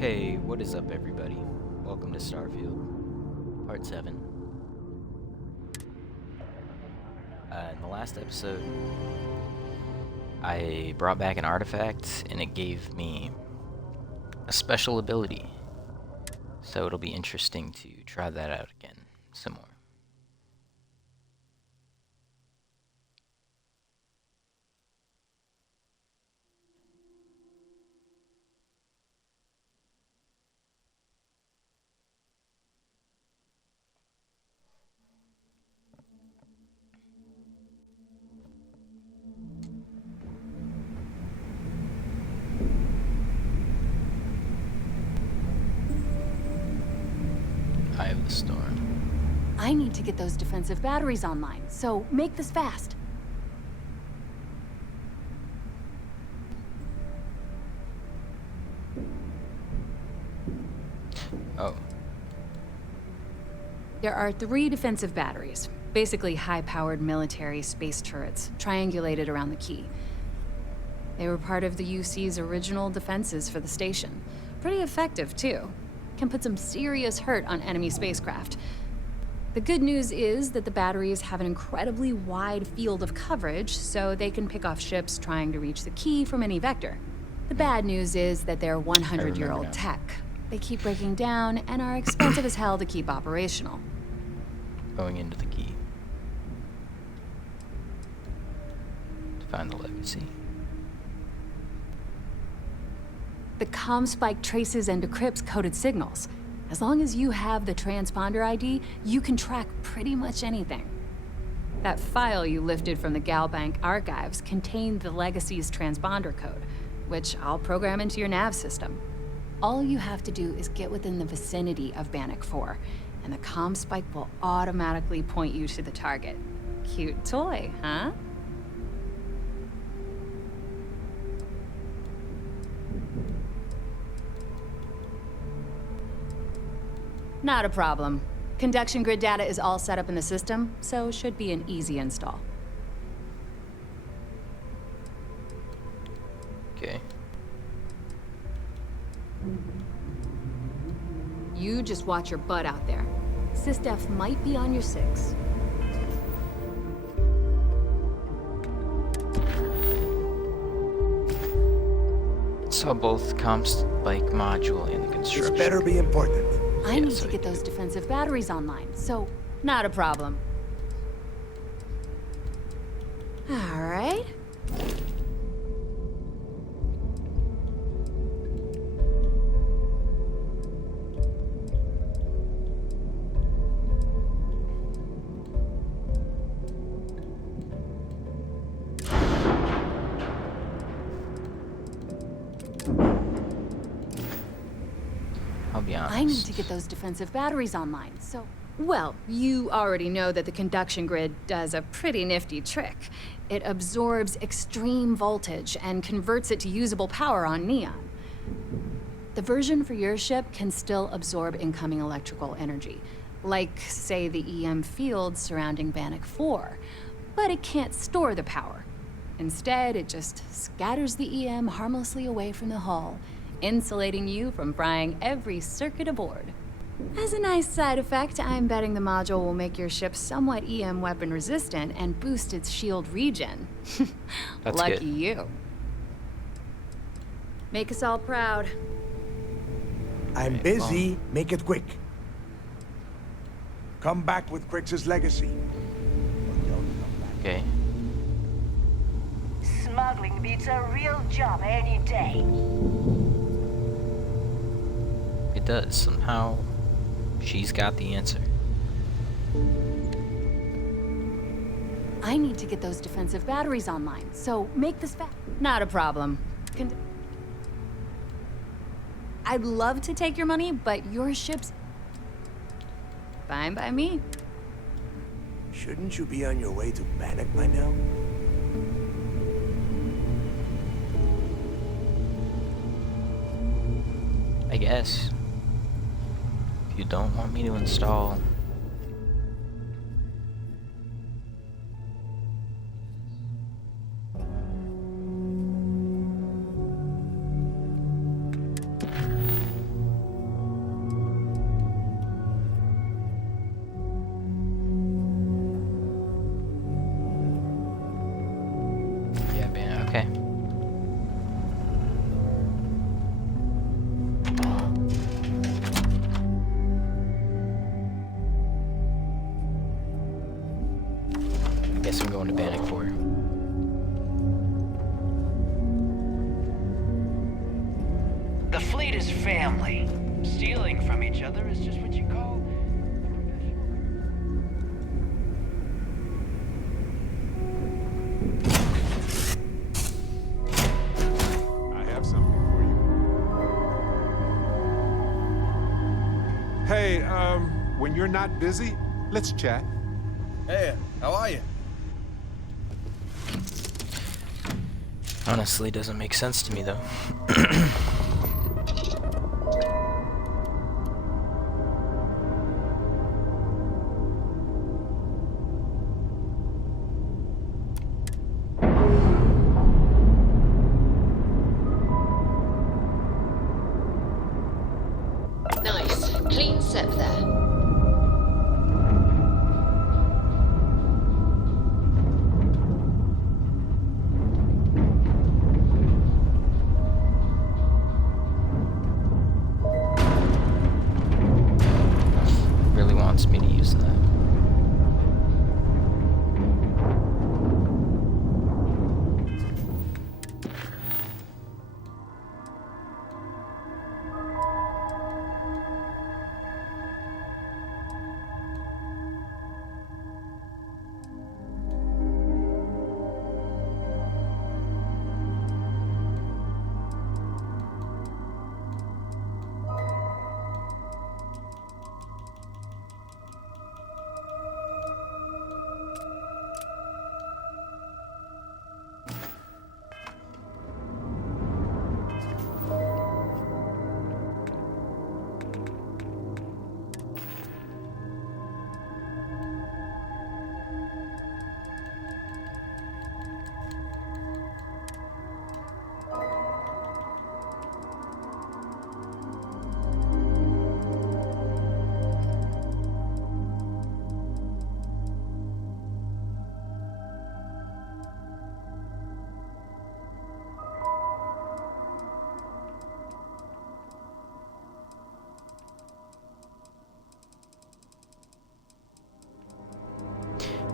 Hey, what is up, everybody? Welcome to Starfield, Part 7. In the last episode, I brought back an artifact, and it gave me a special ability. So it'll be interesting to try that out again some more. Eye of the Storm. I need to get those defensive batteries online, so make this fast. Oh, There are 3 defensive batteries, basically high-powered military space turrets, triangulated around the key. They were part of the UC's original defenses for the station. Pretty effective, too. Can put some serious hurt on enemy spacecraft. The good news is that the batteries have an incredibly wide field of coverage, so they can pick off ships trying to reach the key from any vector. The bad news is that they're 100-year-old now. tech. They keep breaking down and are expensive as hell to keep operational. going into the key. To find the legacy. The comm spike traces and decrypts coded signals. As long as you have the transponder ID, you can track pretty much anything. That file you lifted from the Galbank archives contained the Legacy's transponder code, which I'll program into your nav system. All you have to do is get within the vicinity of Bannock 4, and the comm spike will automatically point you to the target. Cute toy, huh? Not a problem. Conduction grid data is all set up in the system, so it should be an easy install. Okay. You just watch your butt out there. SysDef might be on your 6. Saw both comm spike module and the This construction. better be important. I Yeah, need so to get you those do. defensive batteries online, so not a problem. All right. I'll be honest. I need to get those defensive batteries online, so... Well, you already know that the conduction grid does a pretty nifty trick. It absorbs extreme voltage and converts it to usable power on neon. The version for your ship can still absorb incoming electrical energy, like, say, the EM field surrounding Bannock 4, but it can't store the power. Instead, it just scatters the EM harmlessly away from the hull, insulating you from frying every circuit aboard. As a nice side effect, I'm betting the module will make your ship somewhat EM weapon resistant and boost its shield regen. That's Lucky good. you. Make us all proud. I'm Okay, busy. Make it quick. Come back with Crix's legacy. Okay. Smuggling beats a real job any day. It does. Somehow, she's got the answer. I need to get those defensive batteries online, so make this fast. Not a problem. I'd love to take your money, but your ship's fine by me. Shouldn't you be on your way to Bannock by now? I guess. If you don't want me to install... need is family. Stealing from each other is just what you call... I have something for you. Hey, when you're not busy, let's chat. Hey, how are you? Honestly, doesn't make sense to me though. Nice. Clean set there. Really wants me to use that.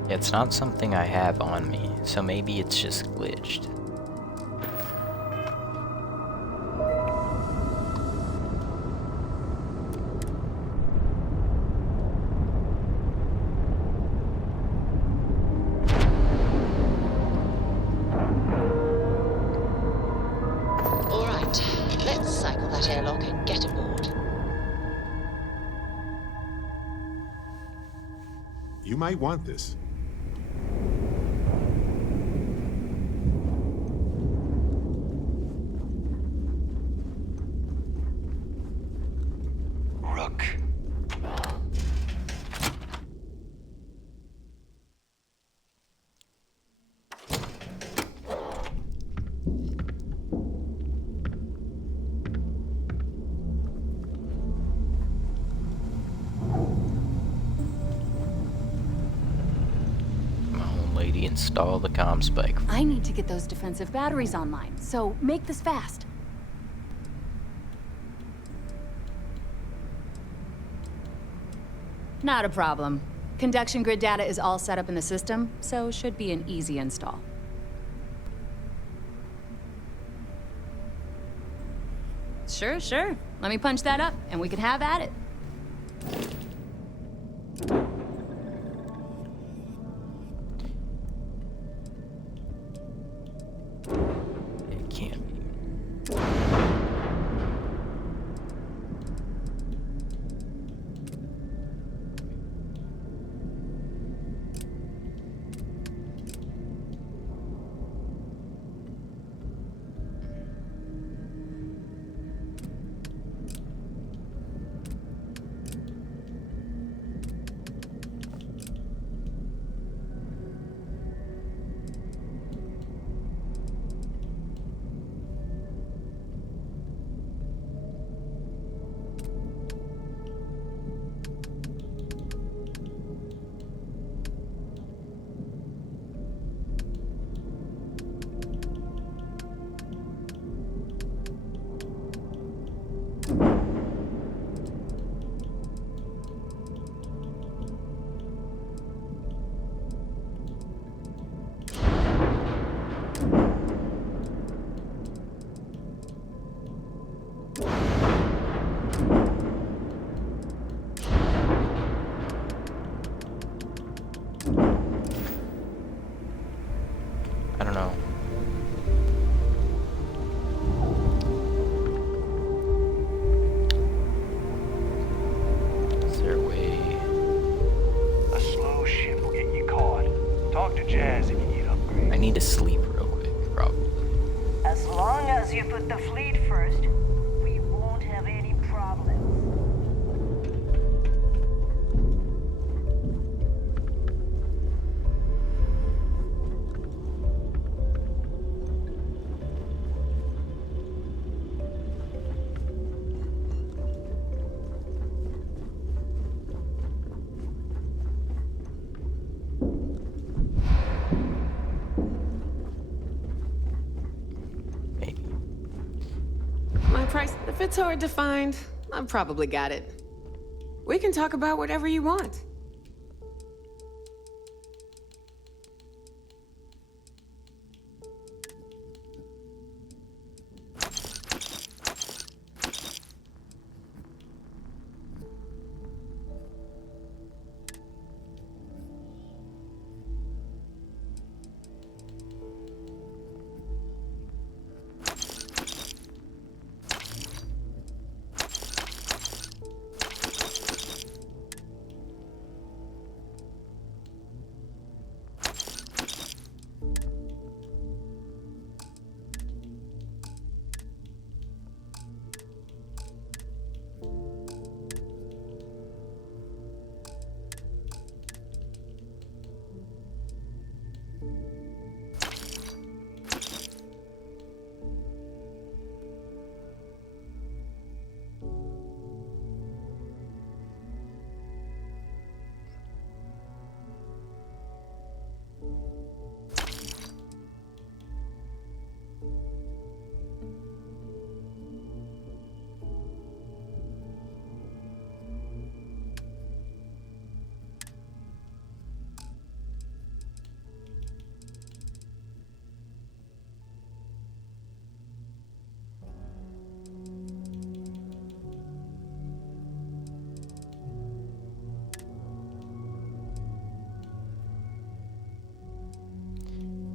It's not something I have on me, so maybe it's just glitched. All right, let's cycle that airlock and get aboard. You might want this. Rook. Come on, lady, install the comm spike. I need to get those defensive batteries online, so make this fast. Not a problem. Conduction grid data is all set up in the system, so should be an easy install. Sure, sure. Let me punch that up, and we can have at it. It can't be. as you put the fleet first, we won't have any problems. Maybe. My price, if it's hard to find, I've probably got it. We can talk about whatever you want.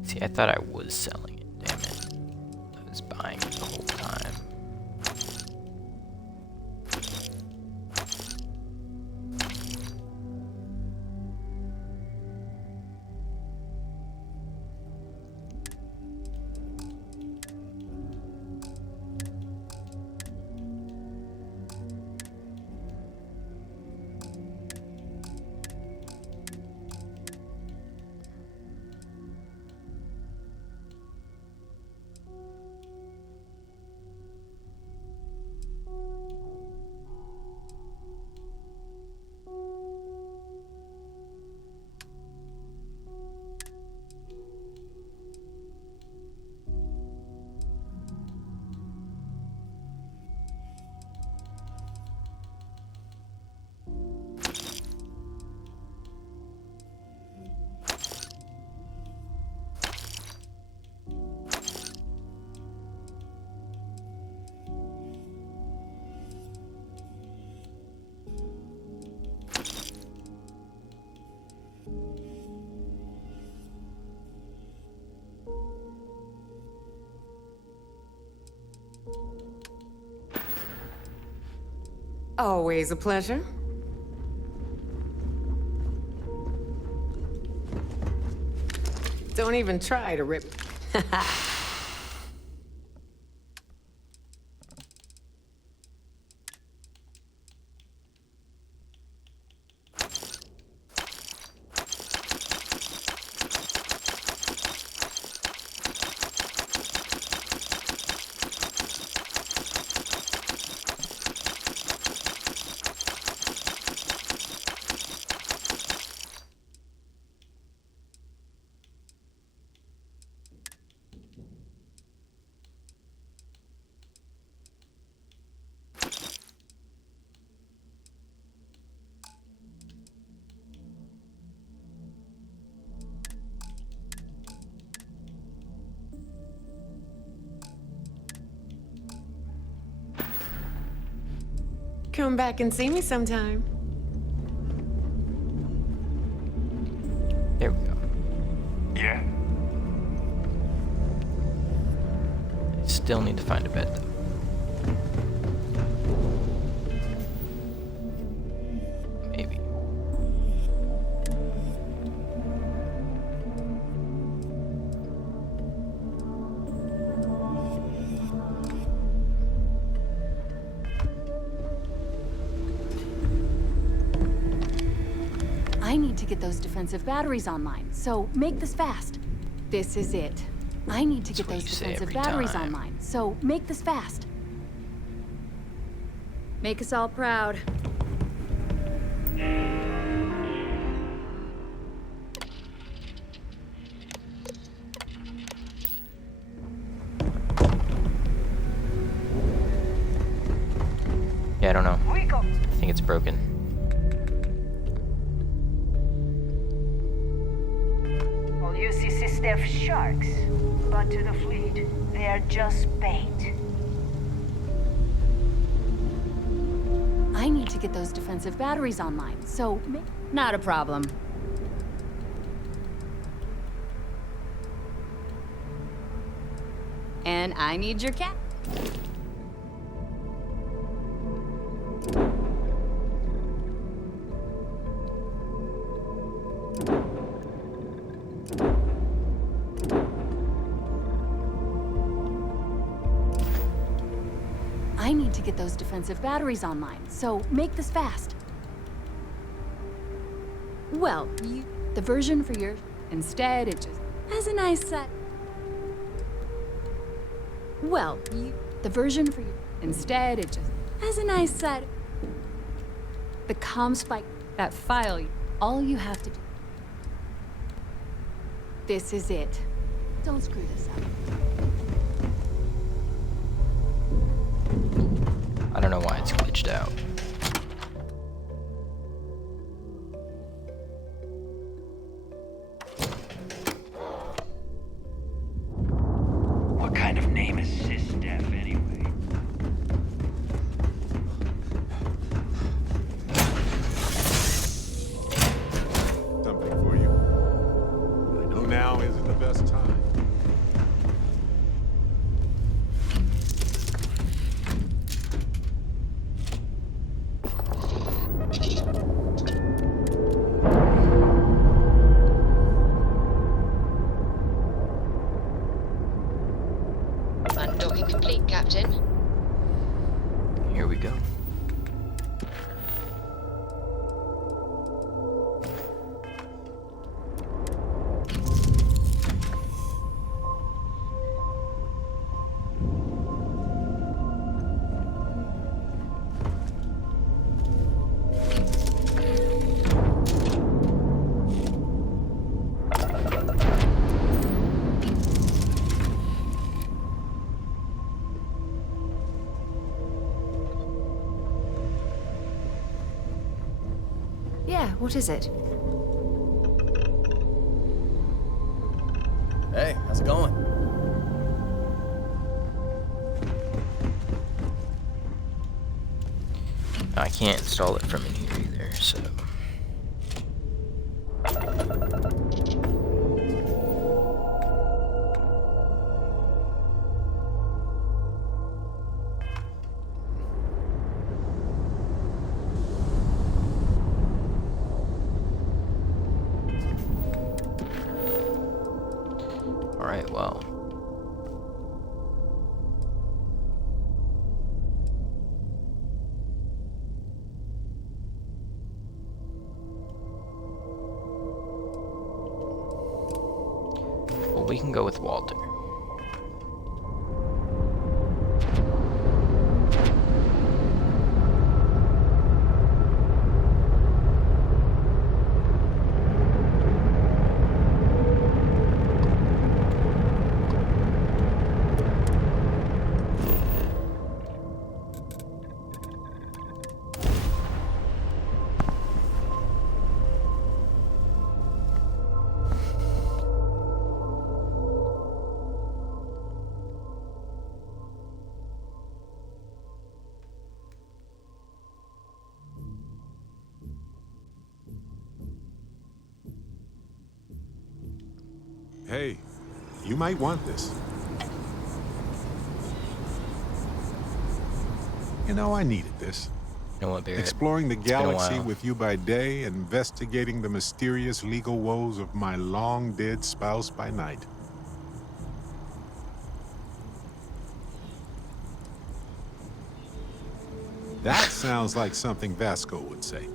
See, I thought I was selling it. Damn it. I was buying it the whole time. Always a pleasure. Don't even try to rip. Come back and see me sometime. There we go. Yeah? Still need to find a bed, though. Maybe. those defensive batteries online, so make this fast. This is it. I need to That's get what those you say defensive every batteries time. online, so make this fast. Make us all proud. Yeah, I don't know. We go. I think it's broken. All UCC staff sharks. But to the fleet, they're just bait. I need to get those defensive batteries online, so not a problem. And I need your cat. I need to get those defensive batteries online, so make this fast. Well, the version for your... Instead, it just has a nice set. Well, the version for your... Instead, it just has a nice set. The comm spike, that file, all you have to do. This is it. Don't screw this up. I don't know why it's glitched out. What kind of name is SysDef anyway? Something for you. I know now isn't the best time. Undocking complete, Captain. Here we go. Yeah, what is it? Hey, how's it going? I can't install it from in here either, so... Alright, well... Well, we can go with Walter. Hey, you might want this. You know, I needed this. You know what, Barrett? Exploring the It's been a galaxy while. with you by day, investigating the mysterious legal woes of my long-dead spouse by night. That sounds like something Vasco would say.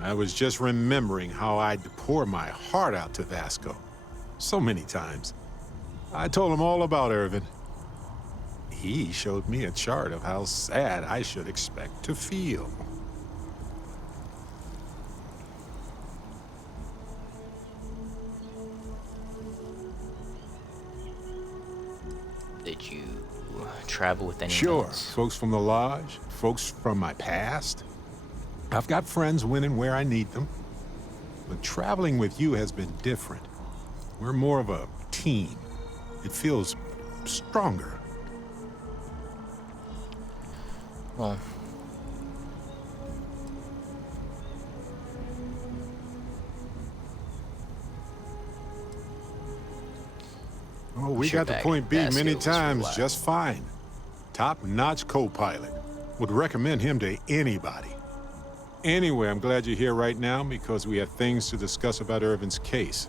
I was just remembering how I'd pour my heart out to Vasco. So many times. I told him all about Irvin. He showed me a chart of how sad I should expect to feel. Did you travel with any Sure, mates? folks from the lodge, folks from my past. I've got friends when and where I need them. But traveling with you has been different. We're more of a team. It feels stronger. Well, Oh, we sure got to back point B Vasco many was times reliable. just fine. Top-notch co-pilot. Would recommend him to anybody. Anyway, I'm glad you're here right now because we have things to discuss about Irvin's case.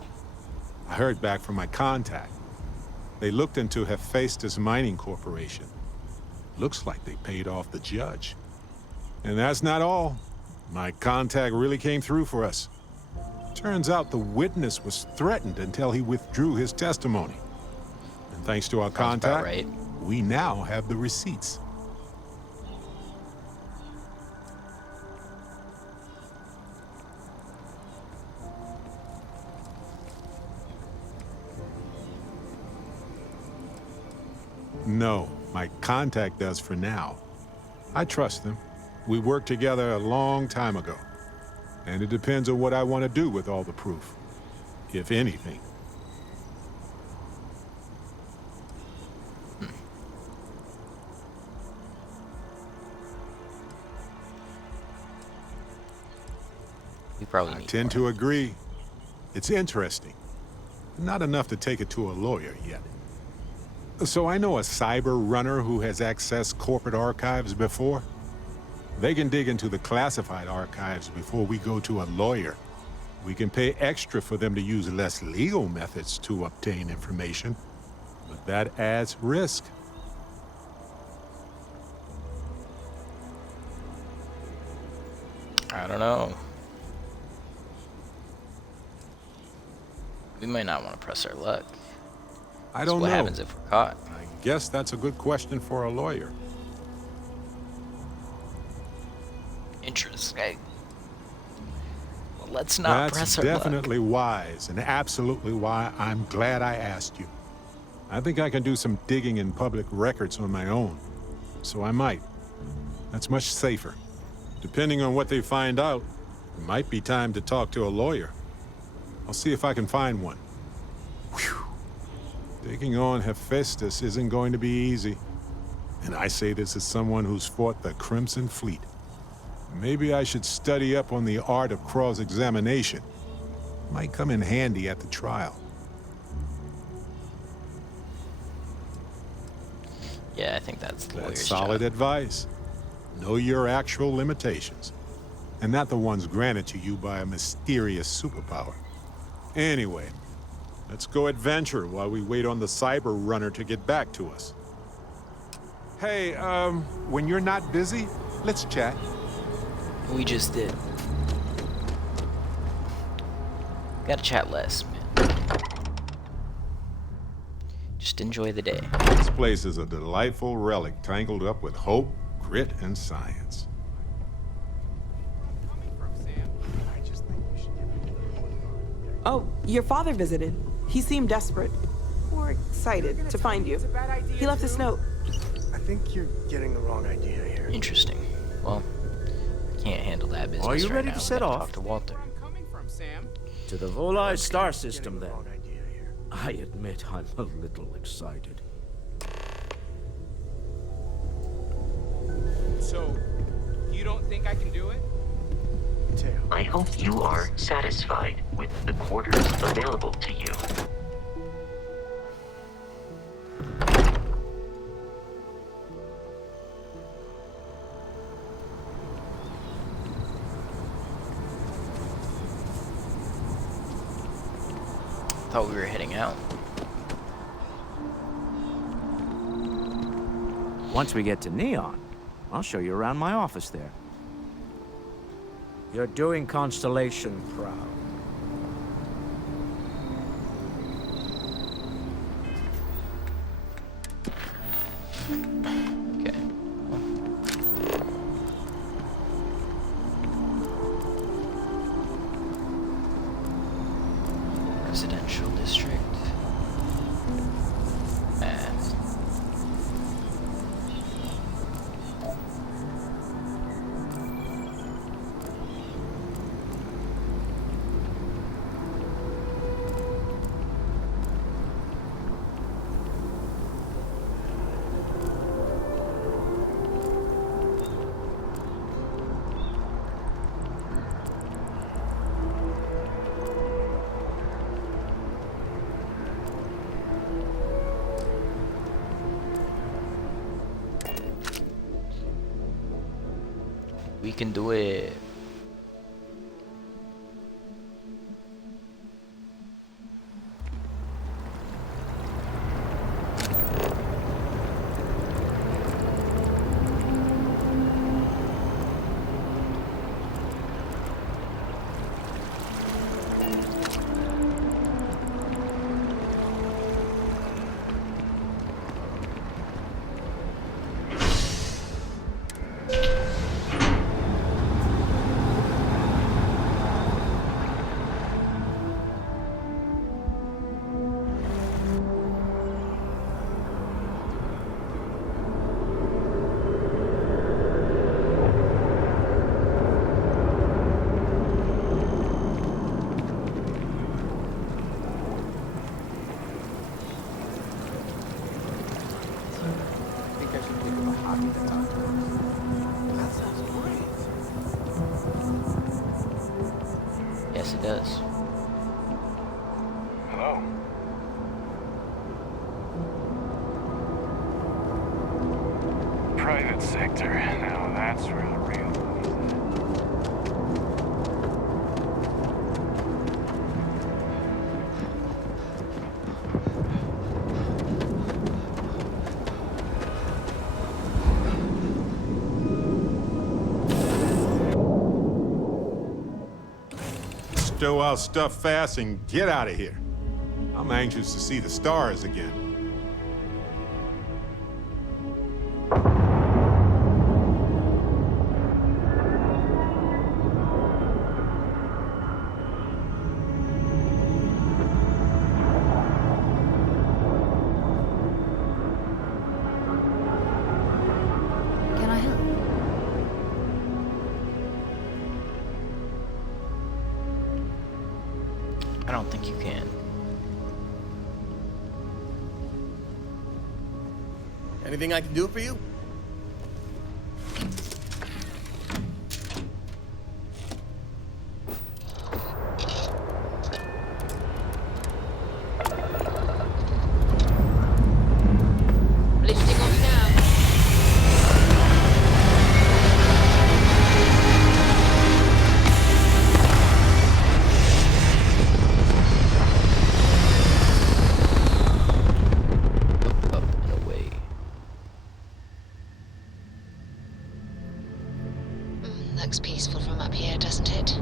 I heard back from my contact. They looked into Hephaestus Mining Corporation. Looks like they paid off the judge. And that's not all. My contact really came through for us. Turns out the witness was threatened until he withdrew his testimony. And thanks to our Sounds about contact, right. we now have the receipts. No, my contact does for now. I trust them. We worked together a long time ago. And it depends on what I want to do with all the proof. If anything. we probably I need tend more. to agree. It's interesting. Not enough to take it to a lawyer yet. So I know a cyber runner who has accessed corporate archives before. They can dig into the classified archives before we go to a lawyer. We can pay extra for them to use less legal methods to obtain information, but that adds risk. I don't know. We might not want to press our luck. I So don't what know. happens if we're caught? I guess that's a good question for a lawyer. Interesting. Well, let's not That's press our luck. definitely wise and absolutely why I'm glad I asked you. I think I can do some digging in public records on my own. So I might. That's much safer. Depending on what they find out, it might be time to talk to a lawyer. I'll see if I can find one. Whew. Taking on Hephaestus isn't going to be easy. And I say this as someone who's fought the Crimson Fleet. Maybe I should study up on the art of cross-examination. Might come in handy at the trial. Yeah, I think that's the That's lawyer's solid job. advice. Know your actual limitations, and not the ones granted to you by a mysterious superpower. Anyway, let's go adventure while we wait on the cyber runner to get back to us. Hey, when you're not busy, let's chat. We just did. Gotta chat less, man. Just enjoy the day. This place is a delightful relic tangled up with hope, grit, and science. Oh, your father visited. He seemed desperate. Or excited to find you. He left this note. I think you're getting the wrong idea here. Interesting. Well, I can't handle that business Are you right ready now. to We set gotta off? Talk to Walter. To the Volage star system, then. Wrong idea here. I admit I'm a little excited. So, you don't think I can do it? Teo. I hope you are satisfied with the quarters available to you. Thought we were heading out. Once we get to Neon, I'll show you around my office there. You're doing Constellation proud. Okay. Residential district. We can do it. Yes, it does. Hello. Private sector. Now that's where the real money's at. Stow our stuff fast and get out of here. I'm anxious to see the stars again. Can I help? I don't think you can. Anything I can do for you? Lifting off now. Up and away. Looks peaceful from up here, doesn't it?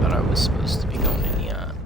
Thought I was supposed to be going to Neon.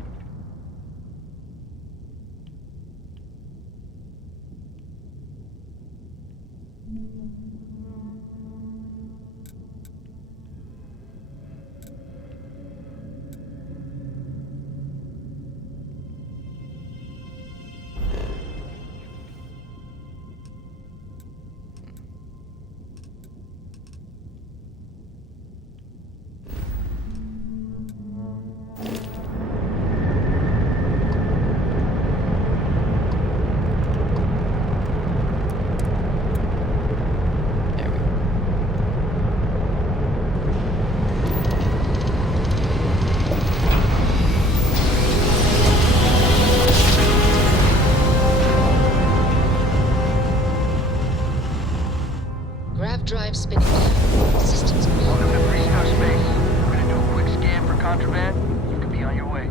Drive spinning down. Systems Welcome to Freestar Space. We're gonna do a quick scan for contraband. You can be on your way.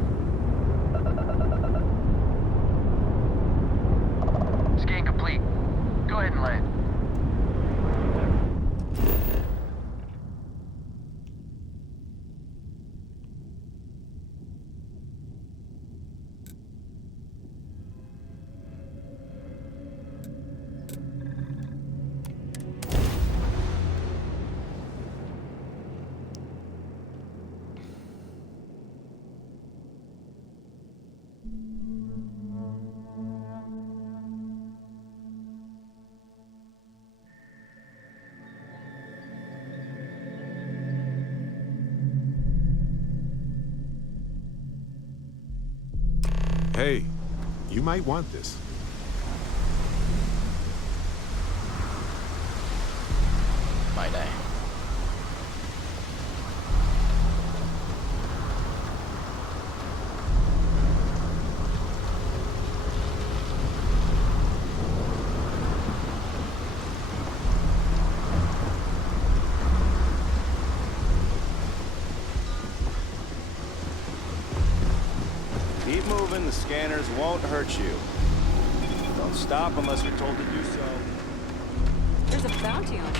Scan complete. Go ahead and land. Hey, you might want this. Might I? Keep moving, the scanners won't hurt you. Don't stop unless you're told to do so. There's a bounty on it.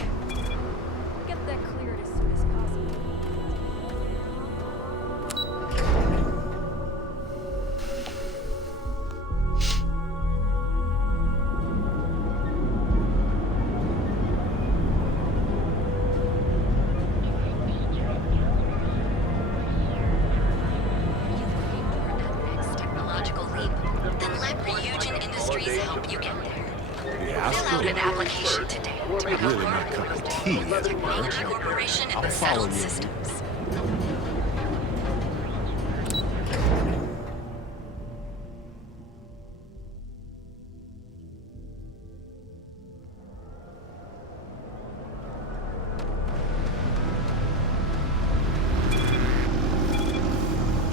Get that cleared as soon as possible. An application today to become really my cup of tea, as it were. Corporation I'll follow you. Systems.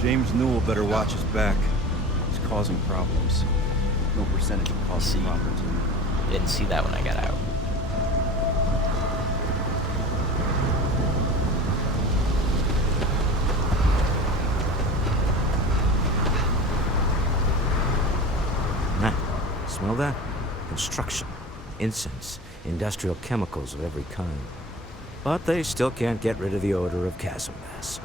James Newell better watch his back. He's causing problems. No percentage of cost of property. Didn't see that when I got out. Nah, smell that? Construction, incense, industrial chemicals of every kind. But they still can't get rid of the odor of chasm gas.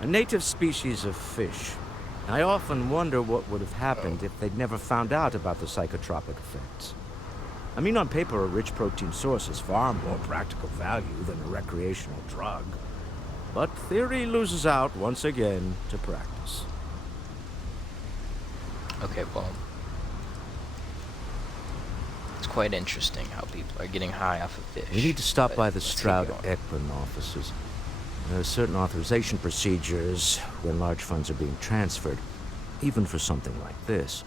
A native species of fish. I often wonder what would have happened if they'd never found out about the psychotropic effects. I mean, on paper, a rich protein source is far more practical value than a recreational drug. But theory loses out once again to practice. Okay, well, it's quite interesting how people are getting high off of fish. We need to stop by the let's keep Stroud going. Ekman offices. There are certain authorization procedures when large funds are being transferred, even for something like this.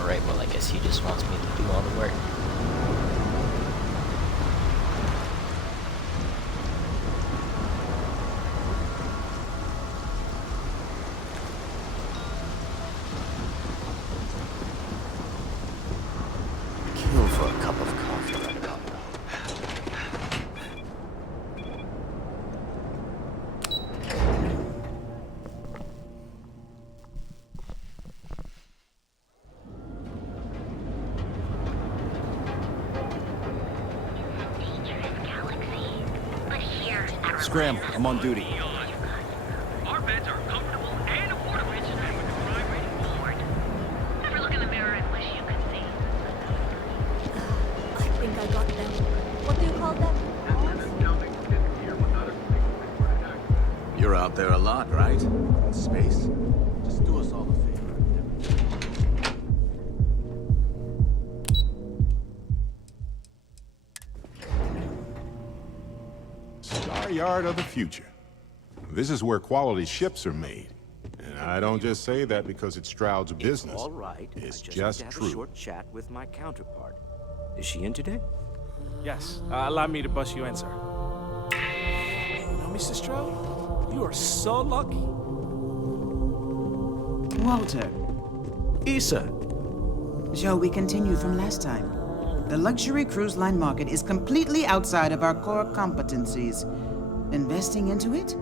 Alright, well, I guess he just wants me to do all the work. Kill for a cup of coffee right about now. Scram, I'm on duty. Our beds are comfortable and affordable. And with the crime rate forward. Ever look in the mirror and wish you could see? I think I got them. What do you call them? You're out there a lot, right? In space? Just do us all a favor. Star Yard of the future. This is where quality ships are made. And I don't just say that because it's Stroud's business. All right. It's I just need to have true. a short chat with my counterpart. Is she in today? Yes. Allow me to bust you in, sir. You know, Mr. Stroud, you are so lucky. Walter. Issa. Shall we continue from last time? The luxury cruise line market is completely outside of our core competencies. Investing into it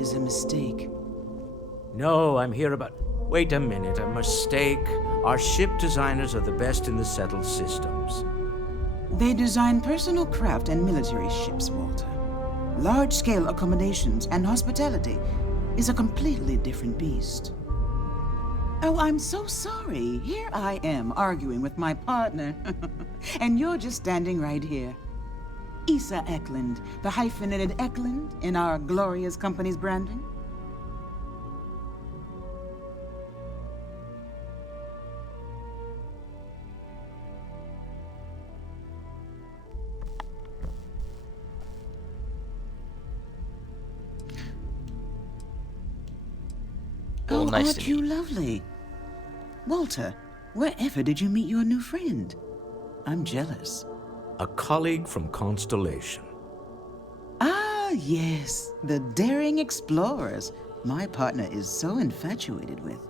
is a mistake. No, I'm here about... Wait a minute, a mistake? Our ship designers are the best in the settled systems. They design personal craft and military ships, Walter. Large-scale accommodations and hospitality is a completely different beast. Oh, I'm so sorry. Here I am arguing with my partner. And you're just standing right here. Issa Eklund, the hyphenated Eklund in our glorious company's branding. Well, nice aren't to you meet you. lovely? Walter, wherever did you meet your new friend? I'm jealous. A colleague from Constellation. Ah, yes, the daring explorers my partner is so infatuated with.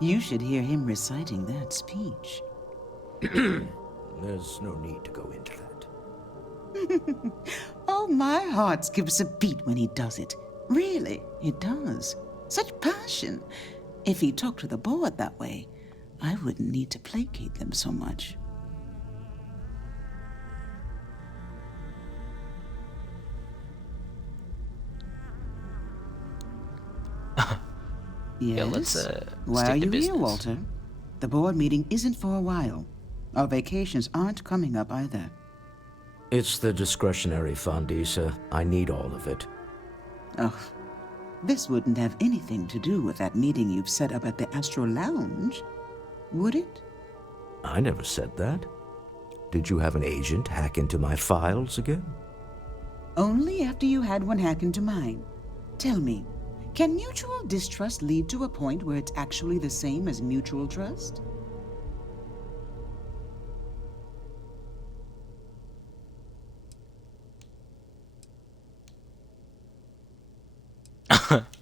You should hear him reciting that speech. There's no need to go into that. Oh, my heart skips a beat when he does it. Really, it does. Such passion. If he talked to the board that way, I wouldn't need to placate them so much. Yes? Yeah, let's Why stick are to you business. here, Walter? The board meeting isn't for a while. Our vacations aren't coming up either. It's the discretionary fund, Issa. I need all of it. Oh, this wouldn't have anything to do with that meeting you've set up at the Astro Lounge, would it? I never said that. Did you have an agent hack into my files again? Only after you had one hack into mine. Tell me, can mutual distrust lead to a point where it's actually the same as mutual trust?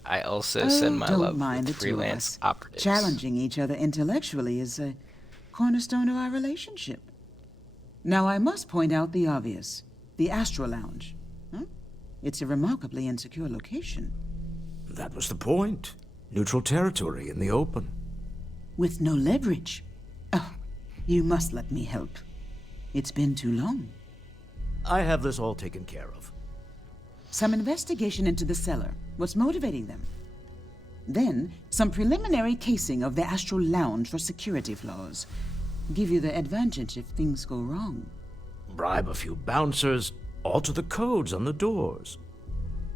I also send my don't love mind with the two of freelance us. operatives. Challenging each other intellectually is a cornerstone of our relationship. Now, I must point out the obvious. The Astro Lounge. Huh? It's a remarkably insecure location. That was the point. Neutral territory in the open. With no leverage. Oh, you must let me help. It's been too long. I have this all taken care of. Some investigation into the cellar. What's motivating them? Then, some preliminary casing of the Astral Lounge for security flaws. Give you the advantage if things go wrong. Bribe a few bouncers, alter the codes on the doors.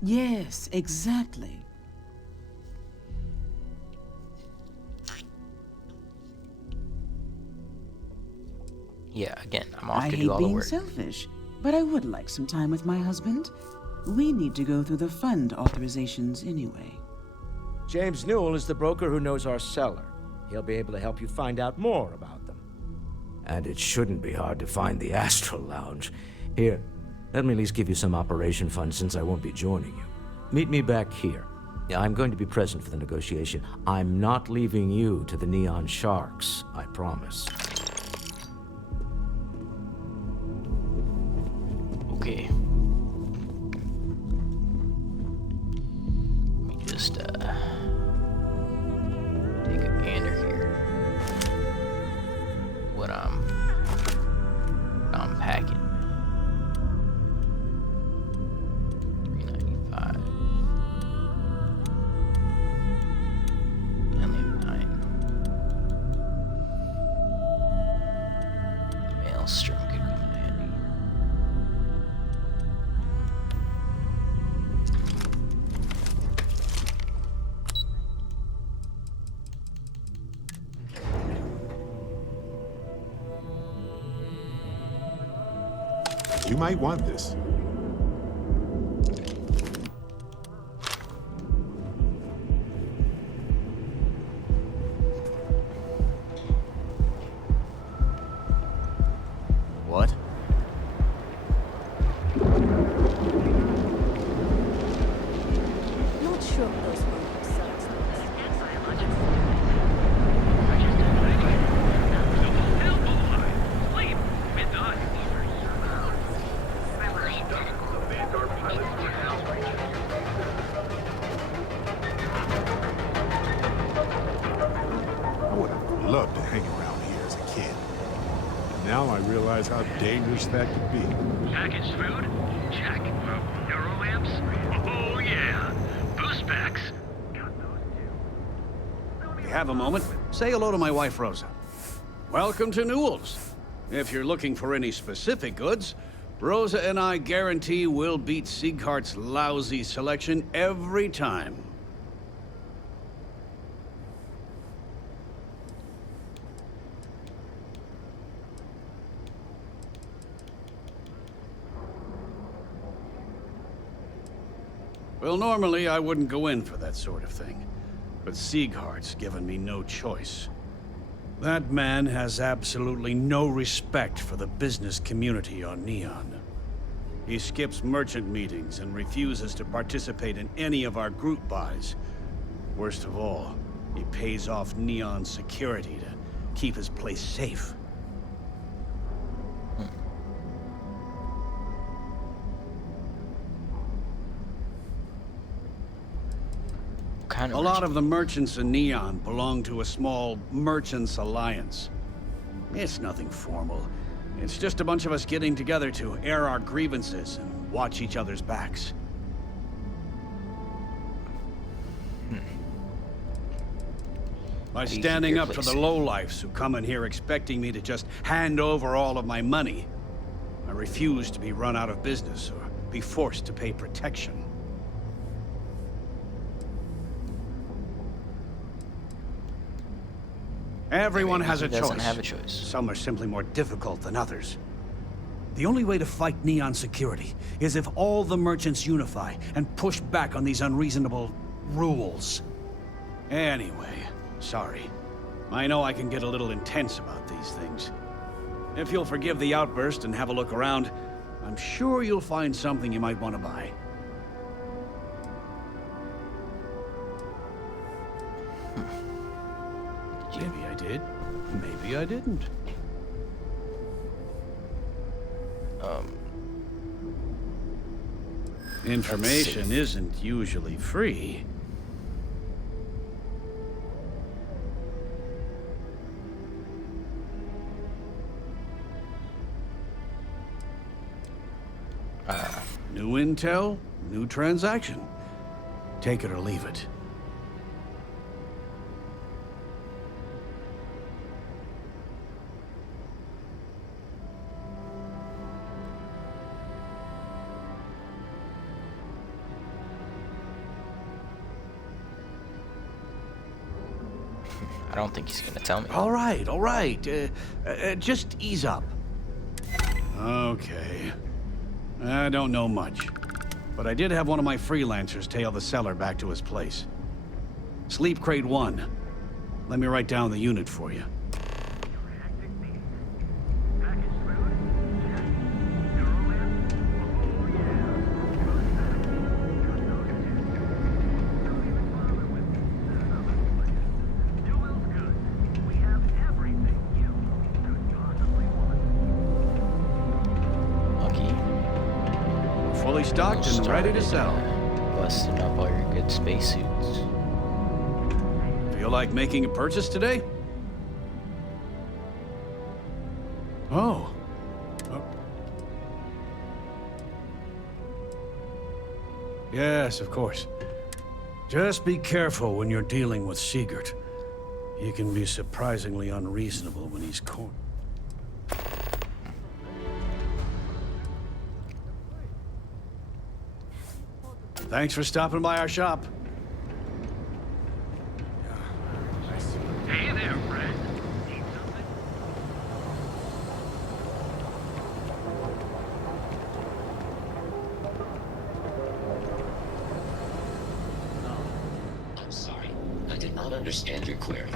Yes, exactly. Yeah, again, I'm off I to hate do all the being work. selfish, but I would like some time with my husband. We need to go through the fund authorizations anyway. James Newell is the broker who knows our cellar. He'll be able to help you find out more about them. And it shouldn't be hard to find the Astral Lounge. Here, let me at least give you some operation funds since I won't be joining you. Meet me back here. I'm going to be present for the negotiation. I'm not leaving you to the Neon Sharks, I promise. Okay. Let me just take a gander here. What I'm packing. $3.95. I only have 9. Maelstrom could come in handy. You might want this. What? Not sure if those photos sucks. realize how dangerous that could be. Packaged food? Check. Neuro amps? Oh yeah. Boost packs? If you have a moment, say hello to my wife, Rosa. Welcome to Newell's. If you're looking for any specific goods, Rosa and I guarantee we'll beat Sieghart's lousy selection every time. Well, normally I wouldn't go in for that sort of thing, but Sieghart's given me no choice. That man has absolutely no respect for the business community on Neon. He skips merchant meetings and refuses to participate in any of our group buys. Worst of all, he pays off Neon security to keep his place safe. A lot of the merchants in Neon belong to a small merchants alliance. It's nothing formal. It's just a bunch of us getting together to air our grievances and watch each other's backs. By standing up to the lowlifes who come in here expecting me to just hand over all of my money, I refuse to be run out of business or be forced to pay protection. Everyone has a choice. Doesn't have a choice. Some are simply more difficult than others. The only way to fight Neon security is if all the merchants unify and push back on these unreasonable rules. Anyway, sorry. I know I can get a little intense about these things. If you'll forgive the outburst and have a look around, I'm sure you'll find something you might want to buy. Maybe I did. Maybe I didn't. Information isn't usually free. New intel, new transaction. Take it or leave it. I don't think he's gonna tell me. All right. Just ease up. Okay. I don't know much, but I did have one of my freelancers tail the seller back to his place. Sleep Crate 1. Let me write down the unit for you. Fully stocked and ready to sell. Busting up all your good spacesuits. Feel like making a purchase today? Oh. Yes, of course. Just be careful when you're dealing with Siegert. He can be surprisingly unreasonable when he's cornered. Thanks for stopping by our shop. Hey there, Fred. Need something? I'm sorry. I did not understand your query.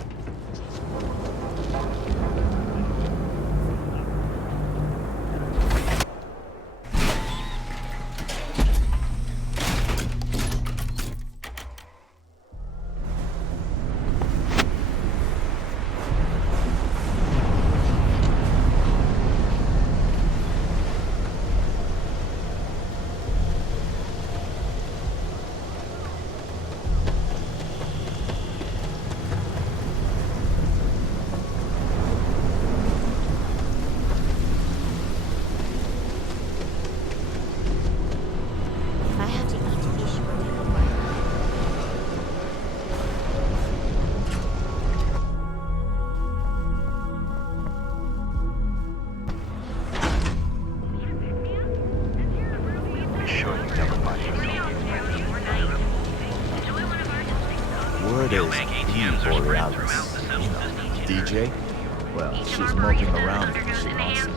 sure you never find yourself. Word is the Borealis, you know, DJ? Well, she's moping around because she lost it.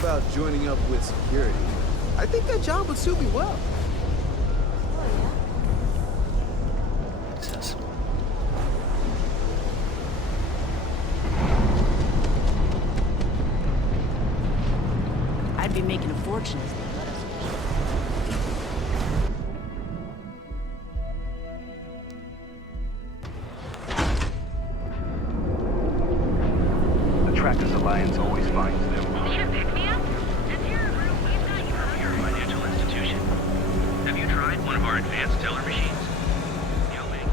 About joining up with security. I think that job would suit me well. Success. I'd be making a fortune if they let us. The Trackers Alliance always finds them. You're a financial institution. Have you tried one of our advanced teller machines? You'll make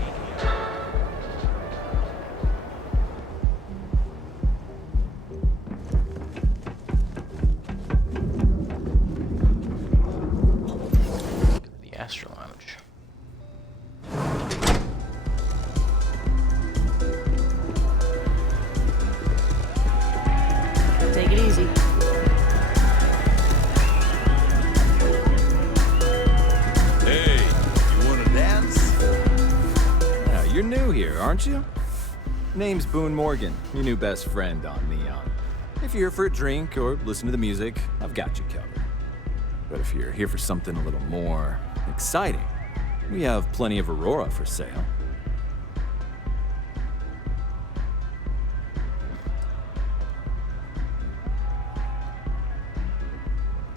The Astro Lounge. Take it easy. Hey, you wanna dance? Yeah, you're new here, aren't you? Name's Boone Morgan, your new best friend on Neon. If you're here for a drink or listen to the music, I've got you covered. But if you're here for something a little more exciting, we have plenty of Aurora for sale.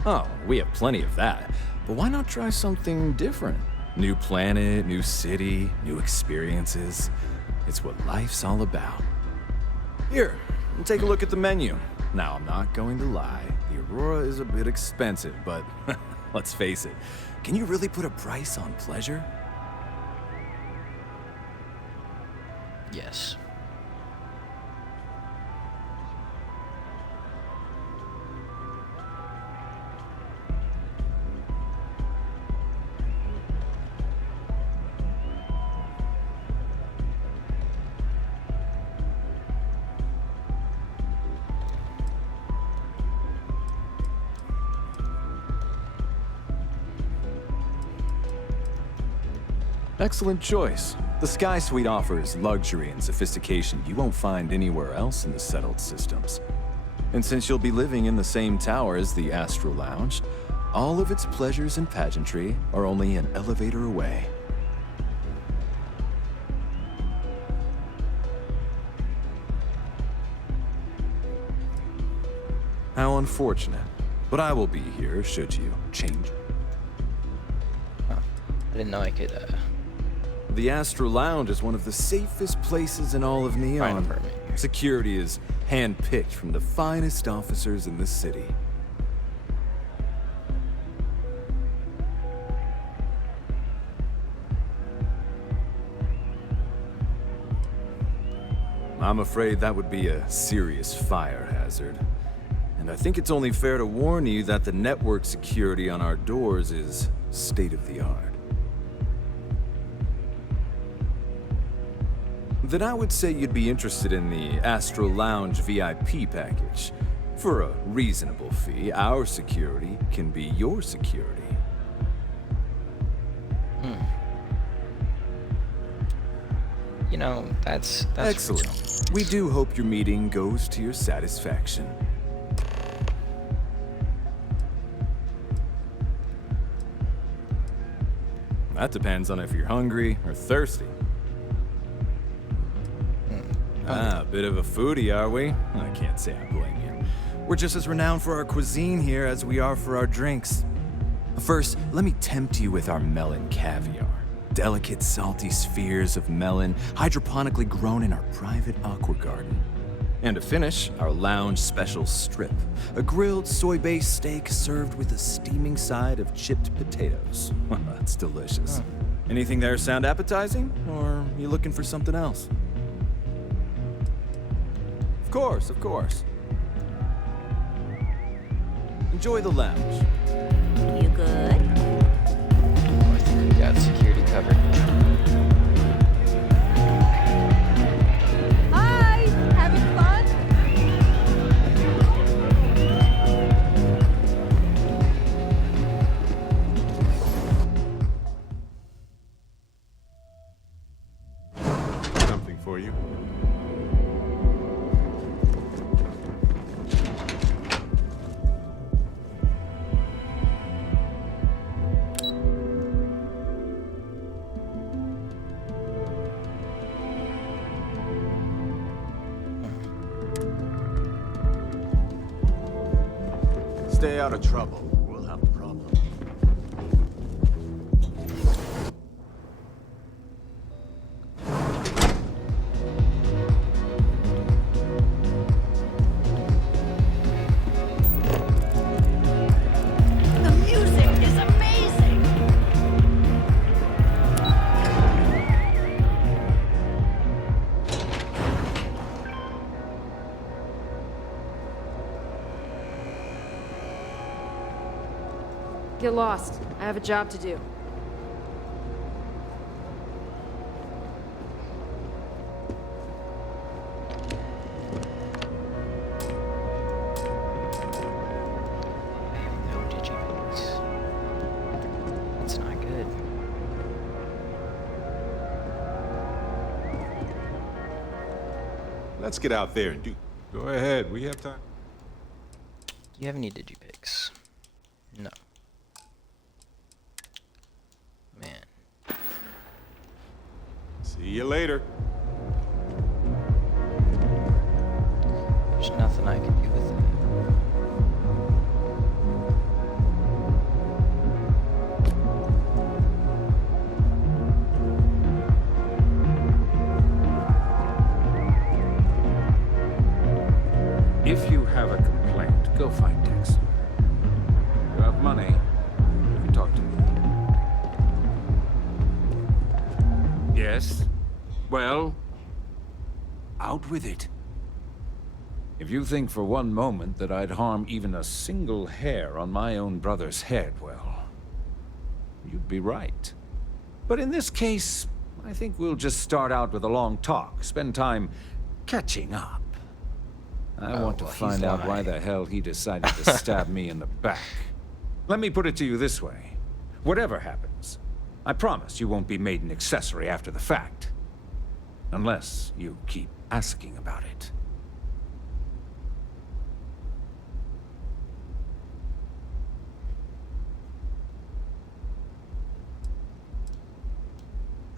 Oh, we have plenty of that. But why not try something different? New planet, new city, new experiences. It's what life's all about. Here, take a look at the menu. Now, I'm not going to lie. The Aurora is a bit expensive, but let's face it. Can you really put a price on pleasure? Yes. Excellent choice. The Sky Suite offers luxury and sophistication you won't find anywhere else in the settled systems. And since you'll be living in the same tower as the Astro Lounge, all of its pleasures and pageantry are only an elevator away. How unfortunate. But I will be here should you change. Huh. I didn't know I could, The Astro Lounge is one of the safest places in all of Neon. Security is hand-picked from the finest officers in the city. I'm afraid that would be a serious fire hazard. And I think it's only fair to warn you that the network security on our doors is state-of-the-art. Then I would say you'd be interested in the Astro Lounge VIP package. For a reasonable fee, our security can be your security. you know, that's excellent. We do hope your meeting goes to your satisfaction. That depends on if you're hungry or thirsty. A bit of a foodie, are we? I can't say I blame you. We're just as renowned for our cuisine here as we are for our drinks. First, let me tempt you with our melon caviar. Delicate, salty spheres of melon, hydroponically grown in our private aqua garden. And to finish, our lounge special strip, a grilled soy-based steak served with a steaming side of chipped potatoes. Well, that's delicious. Anything there sound appetizing, or you looking for something else? Of course. Enjoy the lounge. You good? I think we got security covered. Hi! Having fun? Something for you. Stay out of trouble. We'll have a problem. The music is amazing! Get lost. I have a job to do. No digibeats. That's not good. Let's get out there and do. Go ahead. We have time. Do you have any digipics? No. Man. See you later. There's nothing I can do with it. If you have a complaint, go find Dexter. You have money, you can talk to me. Yes? Well, out with it. If you think for one moment that I'd harm even a single hair on my own brother's head, well, you'd be right. But in this case, I think we'll just start out with a long talk, spend time catching up. I want to find out why the hell he decided to stab me in the back. Let me put it to you this way. Whatever happens, I promise you won't be made an accessory after the fact. Unless you keep asking about it.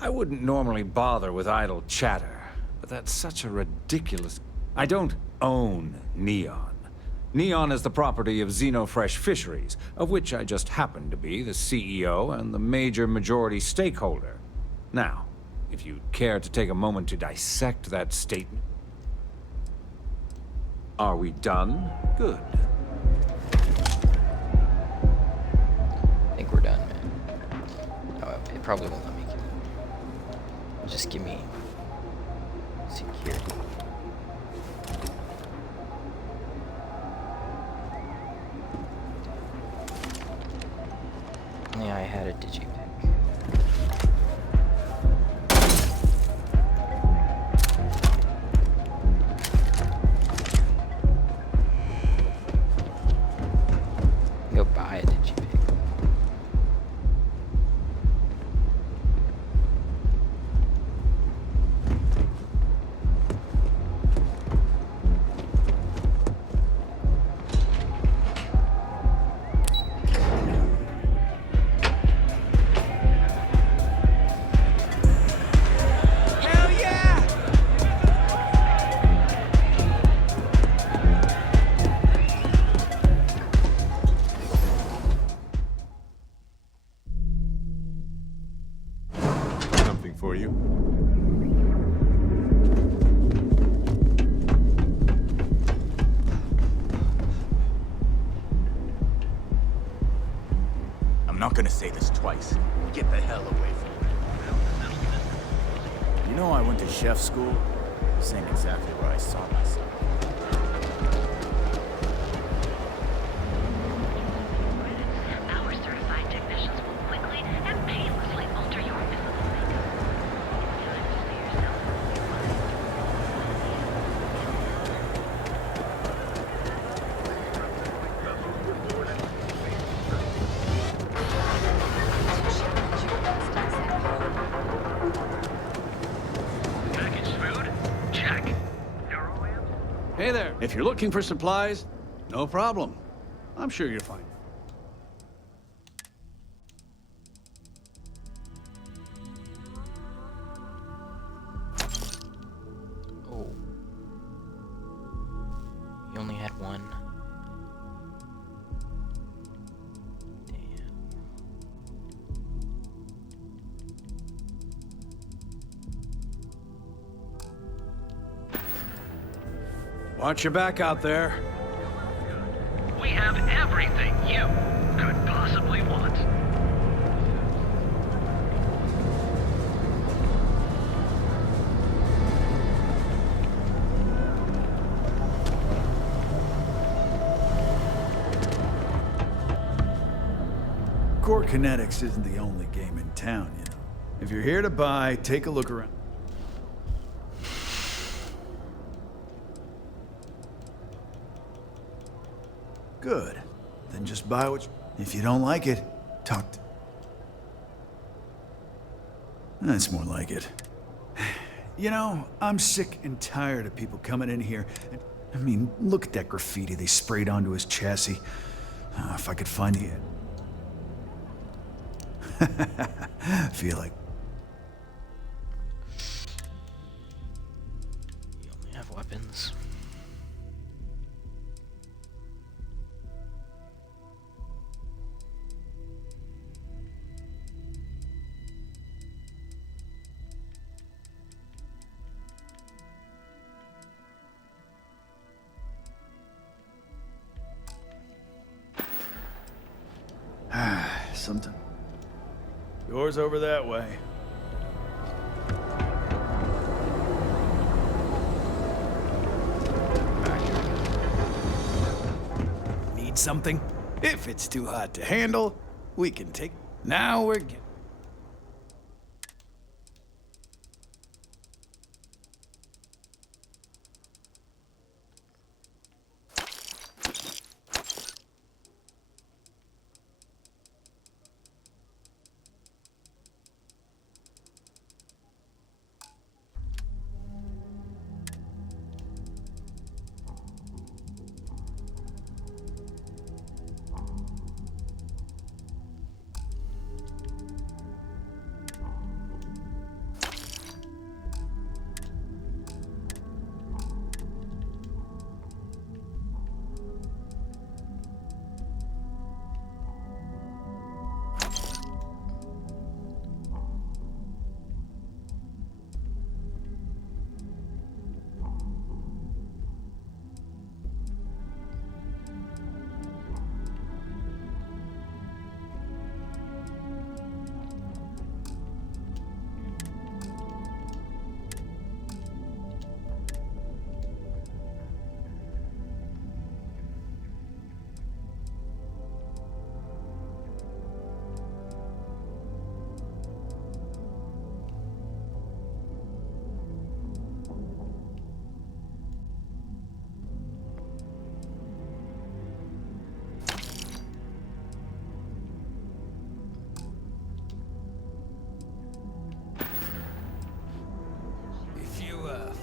I wouldn't normally bother with idle chatter, but that's such a ridiculous... I don't own Neon. Neon is the property of Xenofresh Fisheries, of which I just happen to be the CEO and the major majority stakeholder. Now, if you'd care to take a moment to dissect that statement... Are we done? Good. I think we're done, man. Oh, it probably won't let me kill. Just give me security. Yeah, I had a digipic. Go buy a digipic. gonna say this twice. Get the hell away from me. You know I went to chef school? This ain't exactly where I saw myself. Our certified technicians will quickly and painlessly alter your physical makeup. Time to see yourself. Packaged food? Check. Hey there. If you're looking for supplies, no problem. I'm sure you'll find. Oh. You only had one. Watch your back out there. We have everything you could possibly want. Core Kinetics isn't the only game in town, you know. If you're here to buy, take a look around. Good. Then just buy what you... If you don't like it, talk to... That's more like it. You know, I'm sick and tired of people coming in here. I mean, look at that graffiti they sprayed onto his chassis. If I could find the... Feel like... You only have weapons. Sometime. Door's over that way. Need something? If it's too hot to handle, we can take... Now we're getting...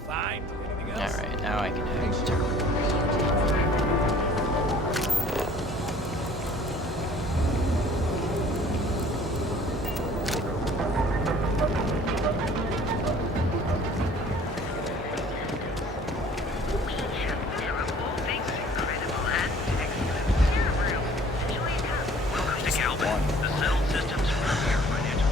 Find anything else? Alright, now I can have a turn. Welcome to Calvin. The cell systems from your financial.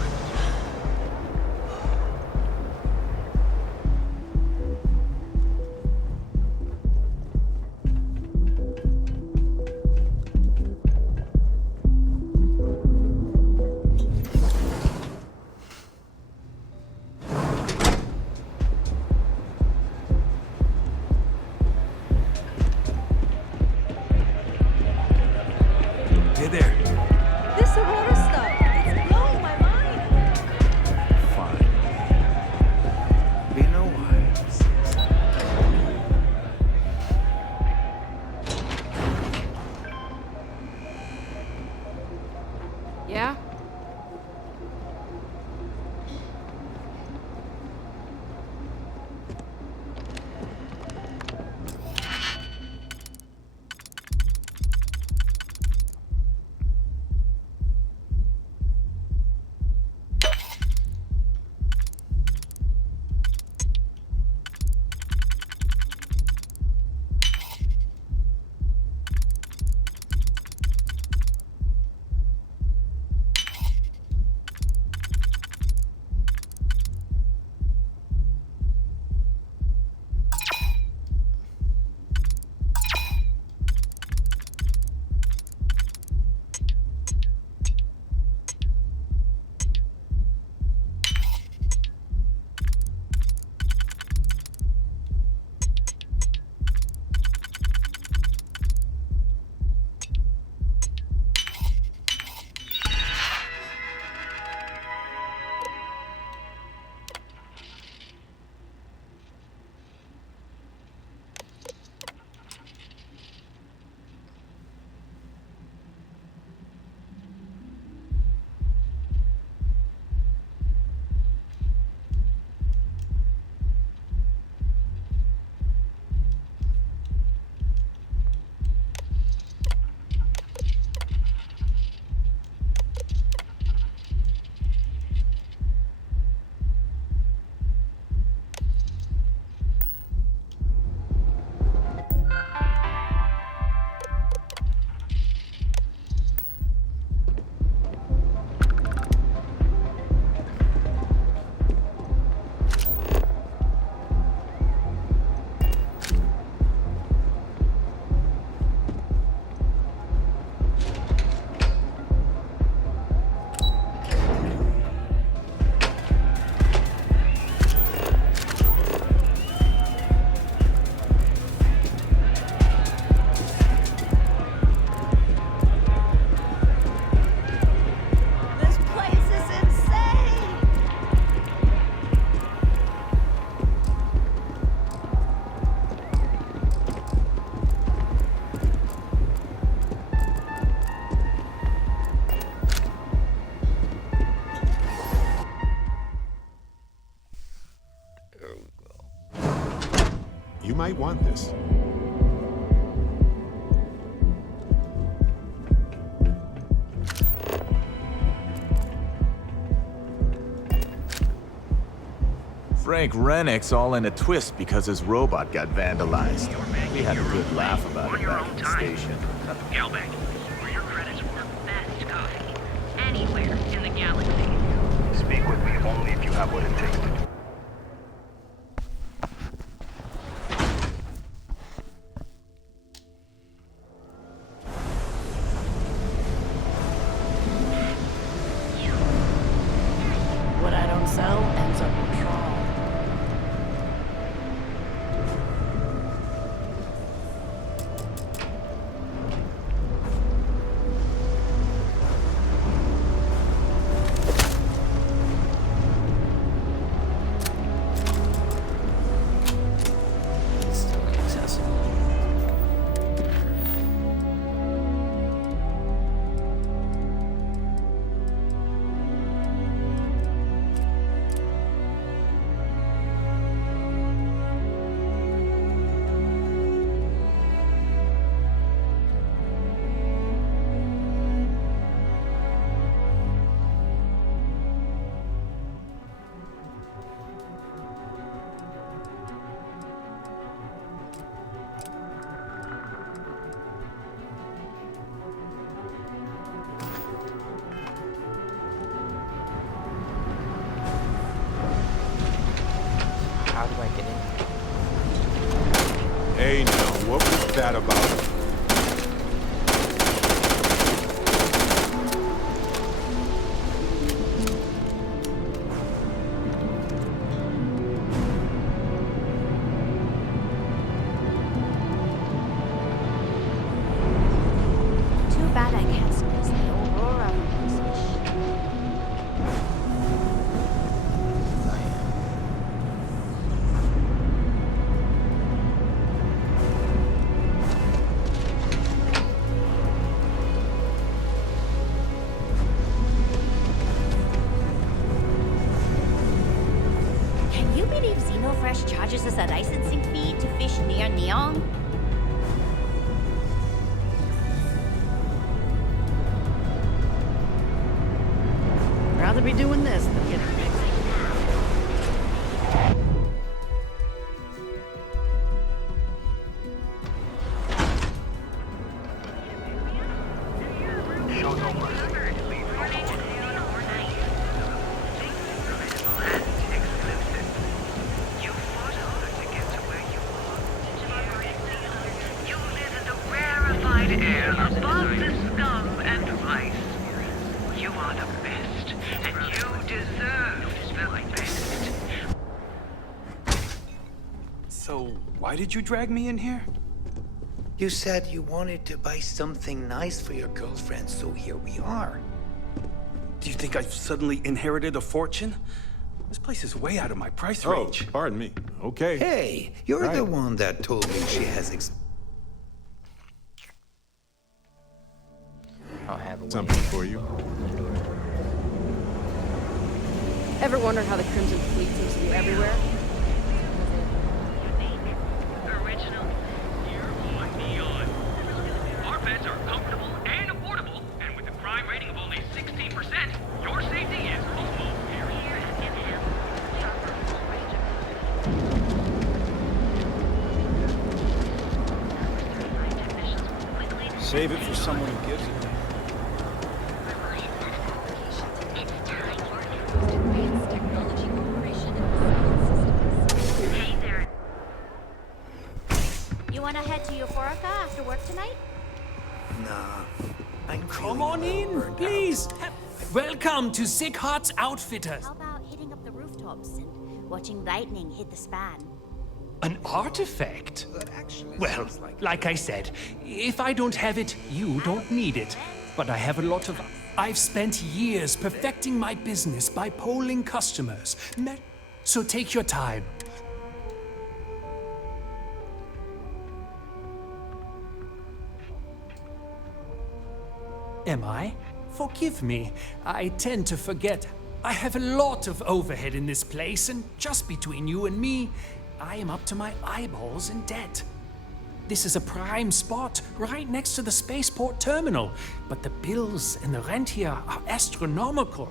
You might want this. Frank Rennick's all in a twist because his robot got vandalized. We had a good laugh about it back at the station. Galbank, where your credits work best coffee. Anywhere in the galaxy. Speak with me only if you have what it takes to do. What I don't sell ends up in trawl. Still inaccessible. How do I get in? Hey, now, what was that about? Too bad I can't squeeze the Aurora message. Can you believe Xenofresh charges us a licensing fee to fish near Neon? Rather be doing this than getting big. Show no mercy. Leave no more. You fought hard to get to where you are. You live in the rarefied air above the scum and vice. You are the best, and you deserve the best. So, why did you drag me in here? You said you wanted to buy something nice for your girlfriend, so here we are. Do you think I've suddenly inherited a fortune? This place is way out of my price range. Oh, pardon me. Okay. Hey, you're Right. the one that told me she has I'll have a Something for you. Ever wonder how the Crimson Fleet seems to be everywhere? Original. Neon. Our beds are comfortable and affordable, and with a crime rating of only 16%, your safety is almost Save it for someone who gives it. You wanna head to Euphorica after work tonight? Nah. I'm Come on in, please. Welcome to Sick Heart's Outfitters. How about hitting up the rooftops and watching lightning hit the span? An artifact? Well, like I said, if I don't have it, you don't need it. But I have a lot of... I've spent years perfecting my business by polling customers. So take your time. Am I? Forgive me. I tend to forget. I have a lot of overhead in this place, and just between you and me, I am up to my eyeballs in debt. This is a prime spot, right next to the spaceport terminal, but the bills and the rent here are astronomical.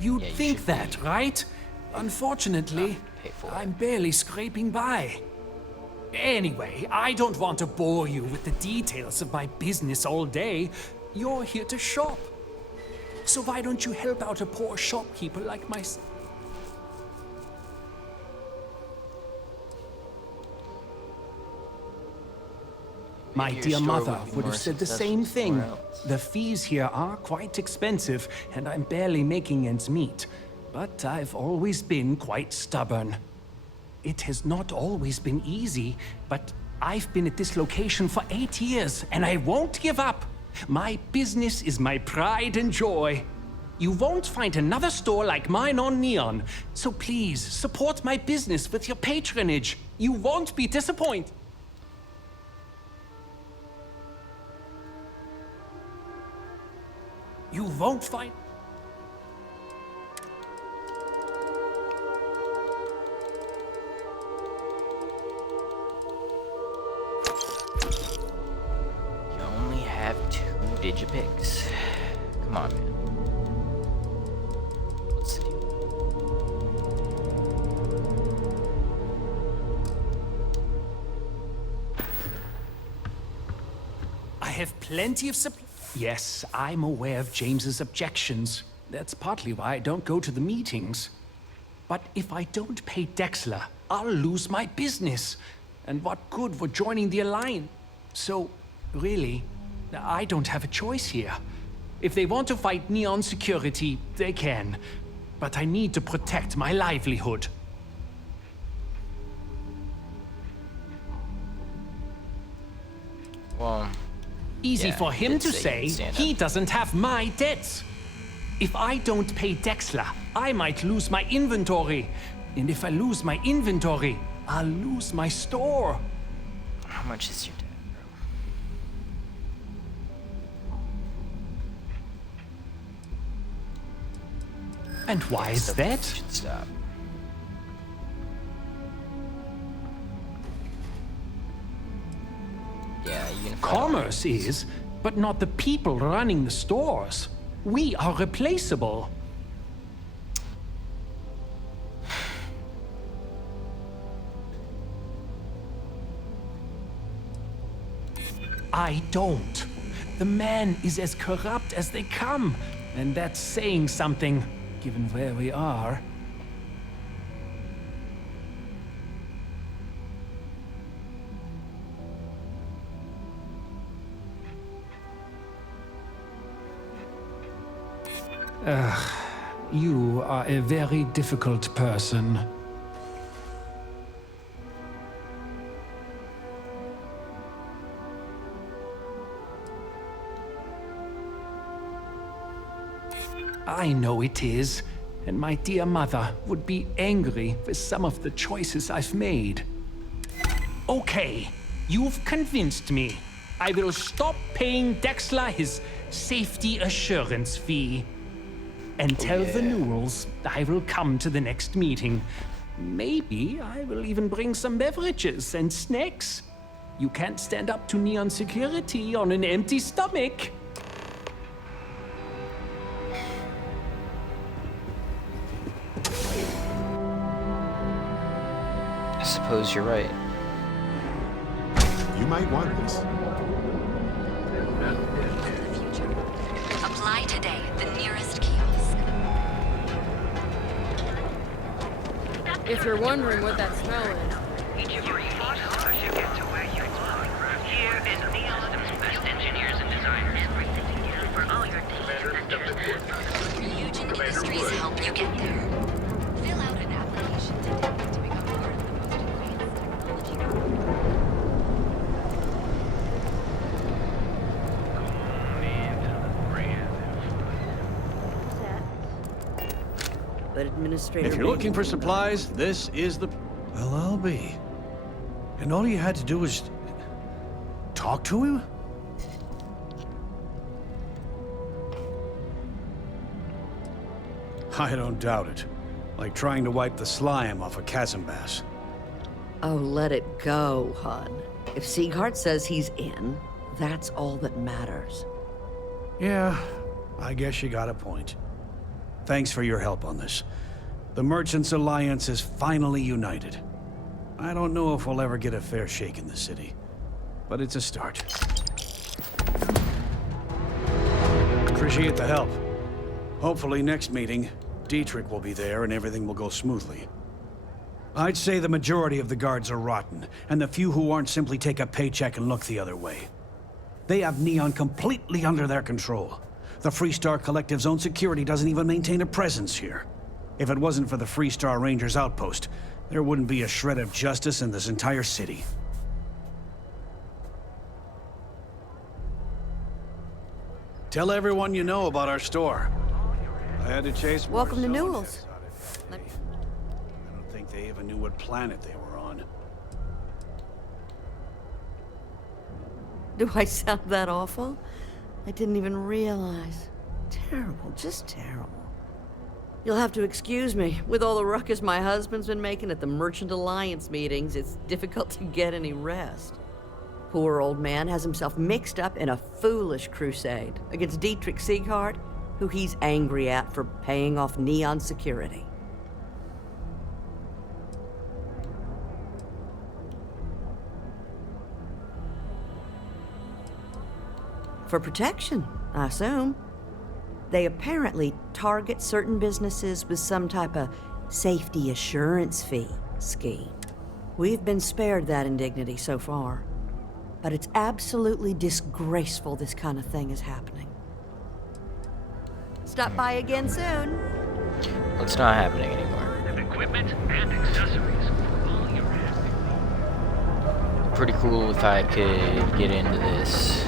You'd yeah, you think should that, right? Unfortunately, I'm barely scraping by. Anyway, I don't want to bore you with the details of my business all day. You're here to shop. So why don't you help out a poor shopkeeper like myself? My Maybe your dear store mother would be would more have said the successful same thing. somewhere else. The fees here are quite expensive, and I'm barely making ends meet. But I've always been quite stubborn. It has not always been easy, but I've been at this location for 8 years, and I won't give up. My business is my pride and joy. You won't find another store like mine on Neon, so please support my business with your patronage. You won't be disappointed. You won't find... You only have 2 digipicks. Come on, man. Let's see. I have plenty of supply. Yes, I'm aware of James's objections. That's partly why I don't go to the meetings. But if I don't pay Dexler, I'll lose my business. And what good for joining the Alliance? So, really, I don't have a choice here. If they want to fight Neon security, they can. But I need to protect my livelihood. Well, Easy yeah, for he him did to say say he'd stand he up. doesn't have my debts. If I don't pay Dexler, I might lose my inventory. And if I lose my inventory, I'll lose my store. How much is your debt, bro? And why is that? Should stop. Yeah, unified Commerce is, but not the people running the stores. We are replaceable. I don't. The man is as corrupt as they come, and that's saying something, given where we are. You are a very difficult person. I know it is, and my dear mother would be angry with some of the choices I've made. Okay, you've convinced me. I will stop paying Dexler his safety assurance fee. And tell the Newells I will come to the next meeting. Maybe I will even bring some beverages and snacks. You can't stand up to Neon security on an empty stomach. I suppose you're right. You might want this. Apply today at the nearest kiosk. If you're wondering what that smell is, Each of your fought hard to get to where you belong. Here is Neon's best engineers and designers. For all your Eugen Industries help you get there. Fill out an application today to become part of the most advanced technology. The but Administrator... If you're looking for supplies, this is the... Well, I'll be. And all you had to do was... talk to him? I don't doubt it. Like trying to wipe the slime off a chasm bass. Oh, let it go, hon. If Sieghart says he's in, that's all that matters. Yeah, I guess you got a point. Thanks for your help on this. The Merchants Alliance is finally united. I don't know if we'll ever get a fair shake in the city, but it's a start. Appreciate the help. Hopefully next meeting, Dietrich will be there and everything will go smoothly. I'd say the majority of the guards are rotten, and the few who aren't simply take a paycheck and look the other way. They have Neon completely under their control. The Freestar Collective's own security doesn't even maintain a presence here. If it wasn't for the Freestar Rangers outpost, there wouldn't be a shred of justice in this entire city. Tell everyone you know about our store. I had to chase more Welcome to Newell's. I don't think they even knew what planet they were on. Do I sound that awful? I didn't even realize. Terrible, just terrible. You'll have to excuse me. With all the ruckus my husband's been making at the Merchant Alliance meetings, it's difficult to get any rest. Poor old man has himself mixed up in a foolish crusade against Dietrich Sieghart, who he's angry at for paying off Neon security. For protection, I assume. They apparently target certain businesses with some type of safety assurance fee scheme. We've been spared that indignity so far, but it's absolutely disgraceful this kind of thing is happening. Stop by again soon. It's not happening anymore. Equipment and accessories for all your Pretty cool if I could get into this.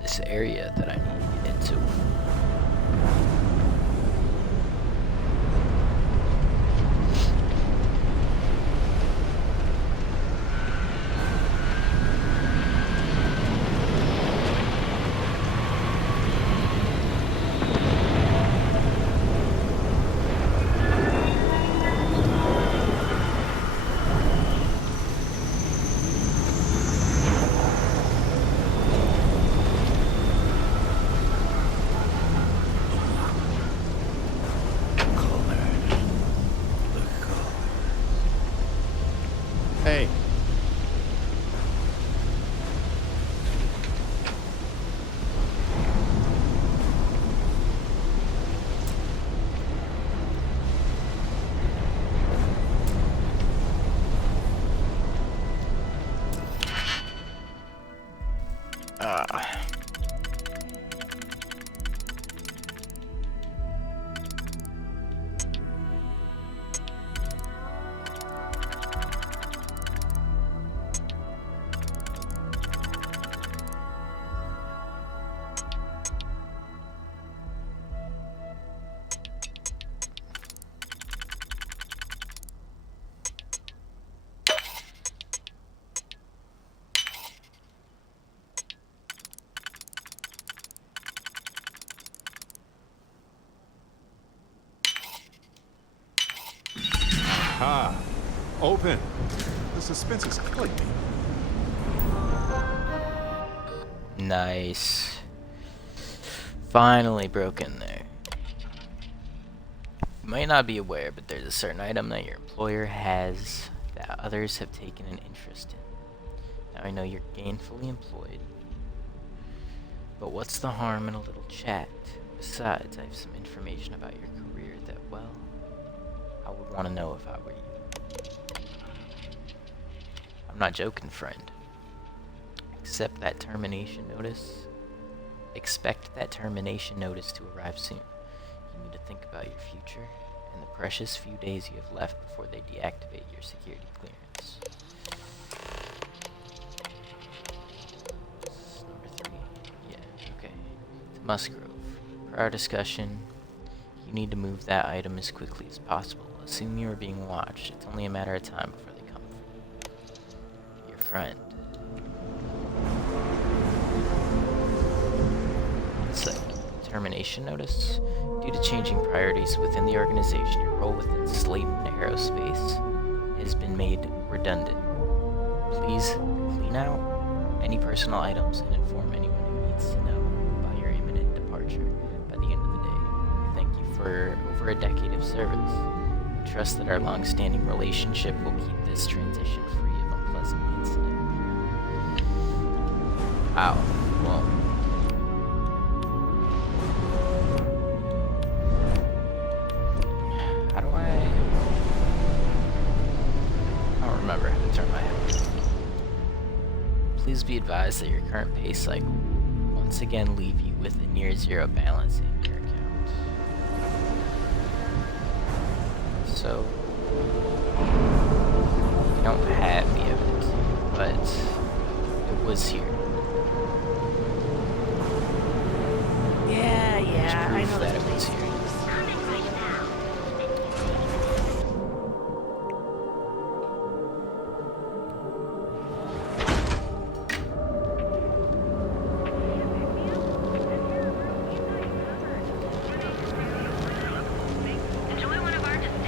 This area that I need to get into. Hey. Ah, open. The suspense is killing me. Nice. Finally broke in there. You might not be aware, but there's a certain item that your employer has that others have taken an interest in. Now I know you're gainfully employed, but what's the harm in a little chat? Besides, I have some information about your career that, well, I would want to know if I were you. I'm not joking, friend. Expect that termination notice to arrive soon. You need to think about your future and the precious few days you have left before they deactivate your security clearance. Number Musgrove. For our discussion, you need to move that item as quickly as possible. Assuming you are being watched, it's only a matter of time before they come for you. Your friend. It's like termination notice. Due to changing priorities within the organization, your role within Slayton Aerospace has been made redundant. Please clean out any personal items and inform anyone who needs to know about your imminent departure by the end of the day. We thank you for over a decade of service. We trust that our long-standing relationship will keep this transition free of unpleasant incident. Wow. Well. How do I don't remember how to turn my head. Please be advised that your current pay cycle will once again leave you with a near zero balance in your account. So, I don't have the evidence, but it was here. Yeah, I know that it was here.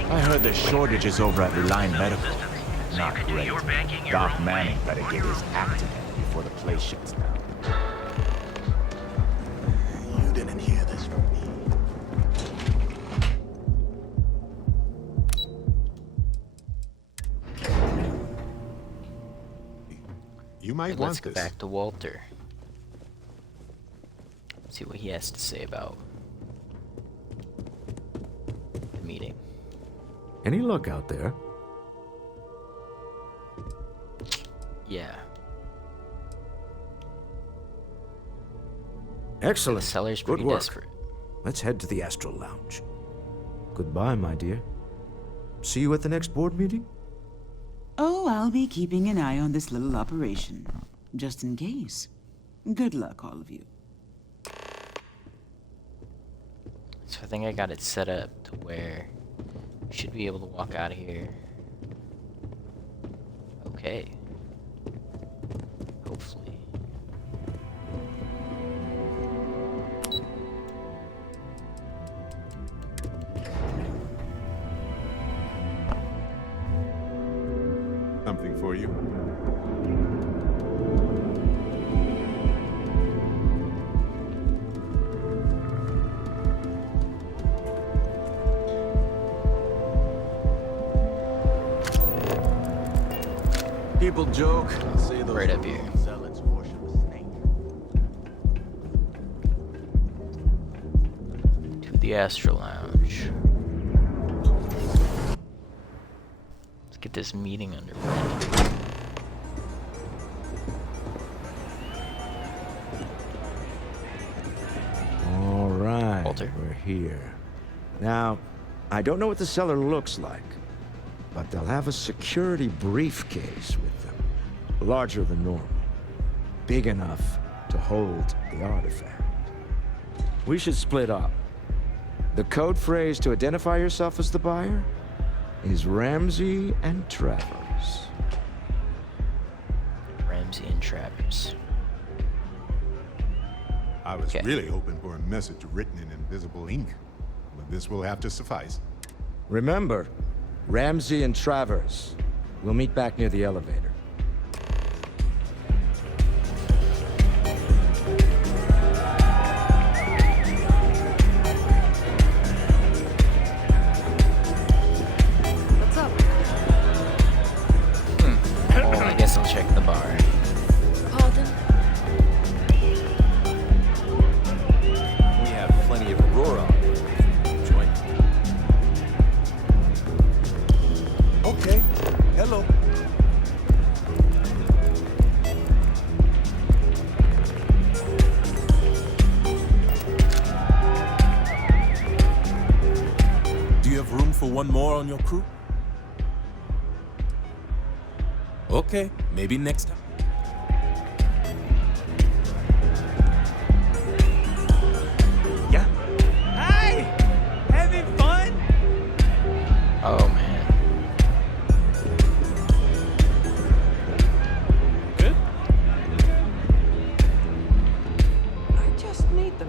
I heard there's shortages over at Reliant Medical. Not great. Doc Manning better get his act together before the place shuts down. You didn't hear this from me. You might Let's want go this. back to Walter. See what he has to say about the meeting. Any luck out there? Yeah. Excellent. The seller's Good pretty work. desperate. Let's head to the Astral Lounge. Goodbye, my dear. See you at the next board meeting? Oh, I'll be keeping an eye on this little operation, just in case. Good luck, all of you. So I think I got it set up to where we should be able to walk out of here. Okay. Hopefully. Something for you. People joke, say those right up here. zealots worship a snake. To the Astral Lounge. Let's get this meeting underway. All right, Walter. we're here. Now, I don't know what the cellar looks like, but they'll have a security briefcase with them. Larger than normal. Big enough to hold the artifact. We should split up. The code phrase to identify yourself as the buyer is Ramsey and Travers. Ramsey and Travers. I was really hoping for a message written in invisible ink, but this will have to suffice. Remember, Ramsey and Travers. We'll meet back near the elevator. What's up? Well, I guess I'll check the bar. Pardon? We have plenty of Aurora. Join. Okay. Hello. Do you have room for one more on your crew? Okay, maybe next time.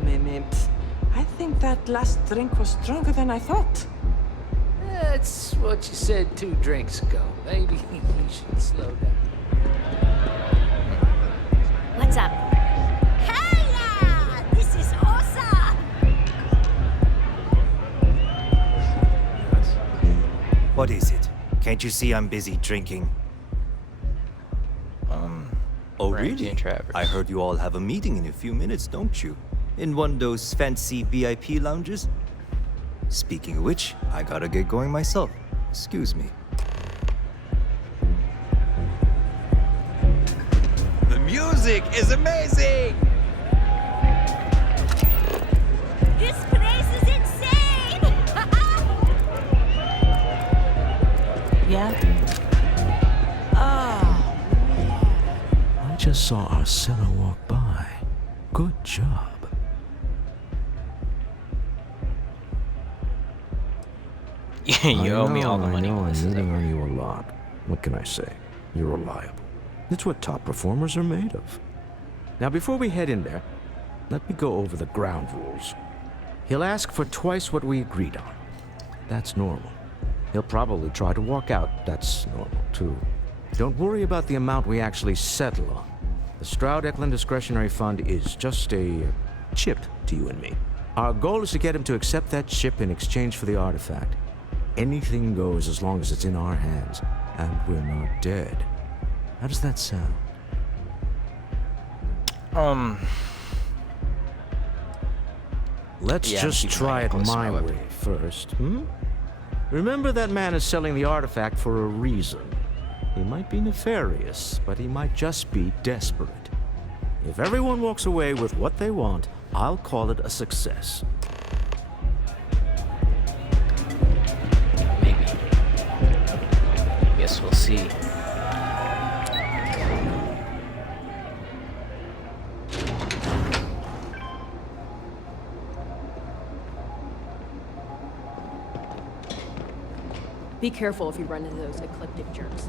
minute. I think that last drink was stronger than I thought. That's what you said 2 drinks ago. Maybe you should slow down. What's up? Hiya! This is awesome! What is it? Can't you see I'm busy drinking? Oh, Randy really? and Travers. I heard you all have a meeting in a few minutes, don't you? In one of those fancy VIP lounges? Speaking of which, I gotta get going myself. Excuse me. The music is amazing! This place is insane! Yeah? I just saw Arcella walk by. Good job. You owe me all the money. I'm leaning on you a lot. What can I say? You're reliable. It's what top performers are made of. Now, before we head in there, let me go over the ground rules. He'll ask for twice what we agreed on. That's normal. He'll probably try to walk out. That's normal, too. Don't worry about the amount we actually settle on. The Stroud-Eklund Discretionary Fund is just a chip to you and me. Our goal is to get him to accept that chip in exchange for the artifact. Anything goes as long as it's in our hands, and we're not dead. How does that sound? Let's just try it my way first, Remember that man is selling the artifact for a reason. He might be nefarious, but he might just be desperate. If everyone walks away with what they want, I'll call it a success. Maybe. Guess we'll see. Be careful if you run into those ecliptic jerks.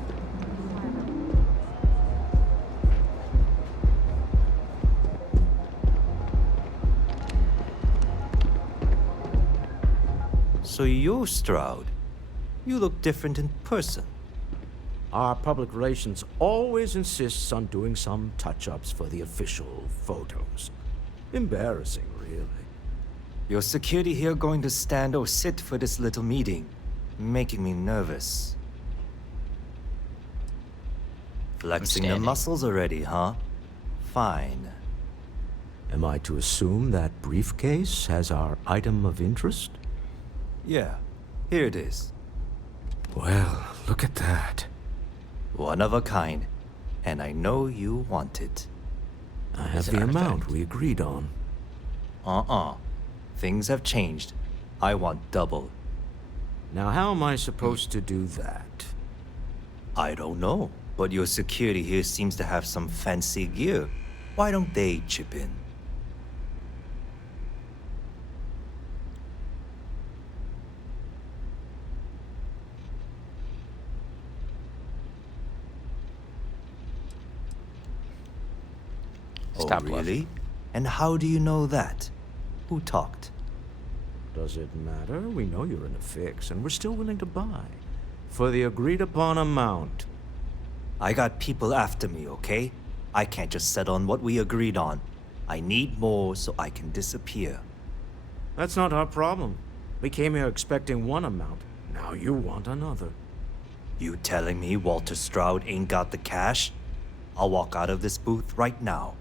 So you're Stroud. You look different in person. Our public relations always insists on doing some touch-ups for the official photos. Embarrassing, really. Your security here going to stand or sit for this little meeting, making me nervous. Flexing the muscles already, huh? Fine. Am I to assume that briefcase has our item of interest? Yeah, here it is. Well, look at that. One of a kind, and I know you want it. I have the amount we agreed on. Things have changed. I want double. Now, how am I supposed to do that? I don't know, but your security here seems to have some fancy gear. Why don't they chip in? Oh, really? And how do you know that? Who talked? Does it matter? We know you're in a fix, and we're still willing to buy. For the agreed-upon amount. I got people after me, okay? I can't just settle on what we agreed on. I need more so I can disappear. That's not our problem. We came here expecting one amount. Now you want another. You telling me Walter Stroud ain't got the cash? I'll walk out of this booth right now.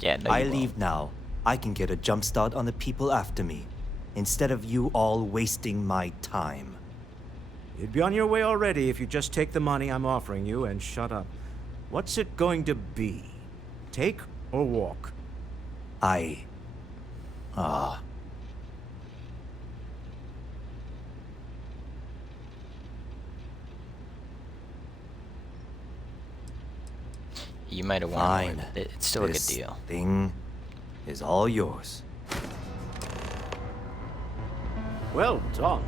Yeah, no, I you leave now. I can get a jump start on the people after me, instead of you all wasting my time. You'd be on your way already if you just take the money I'm offering you and shut up. What's it going to be? Take or walk? You might have won more, but it's still a good deal. This thing is all yours. Well done.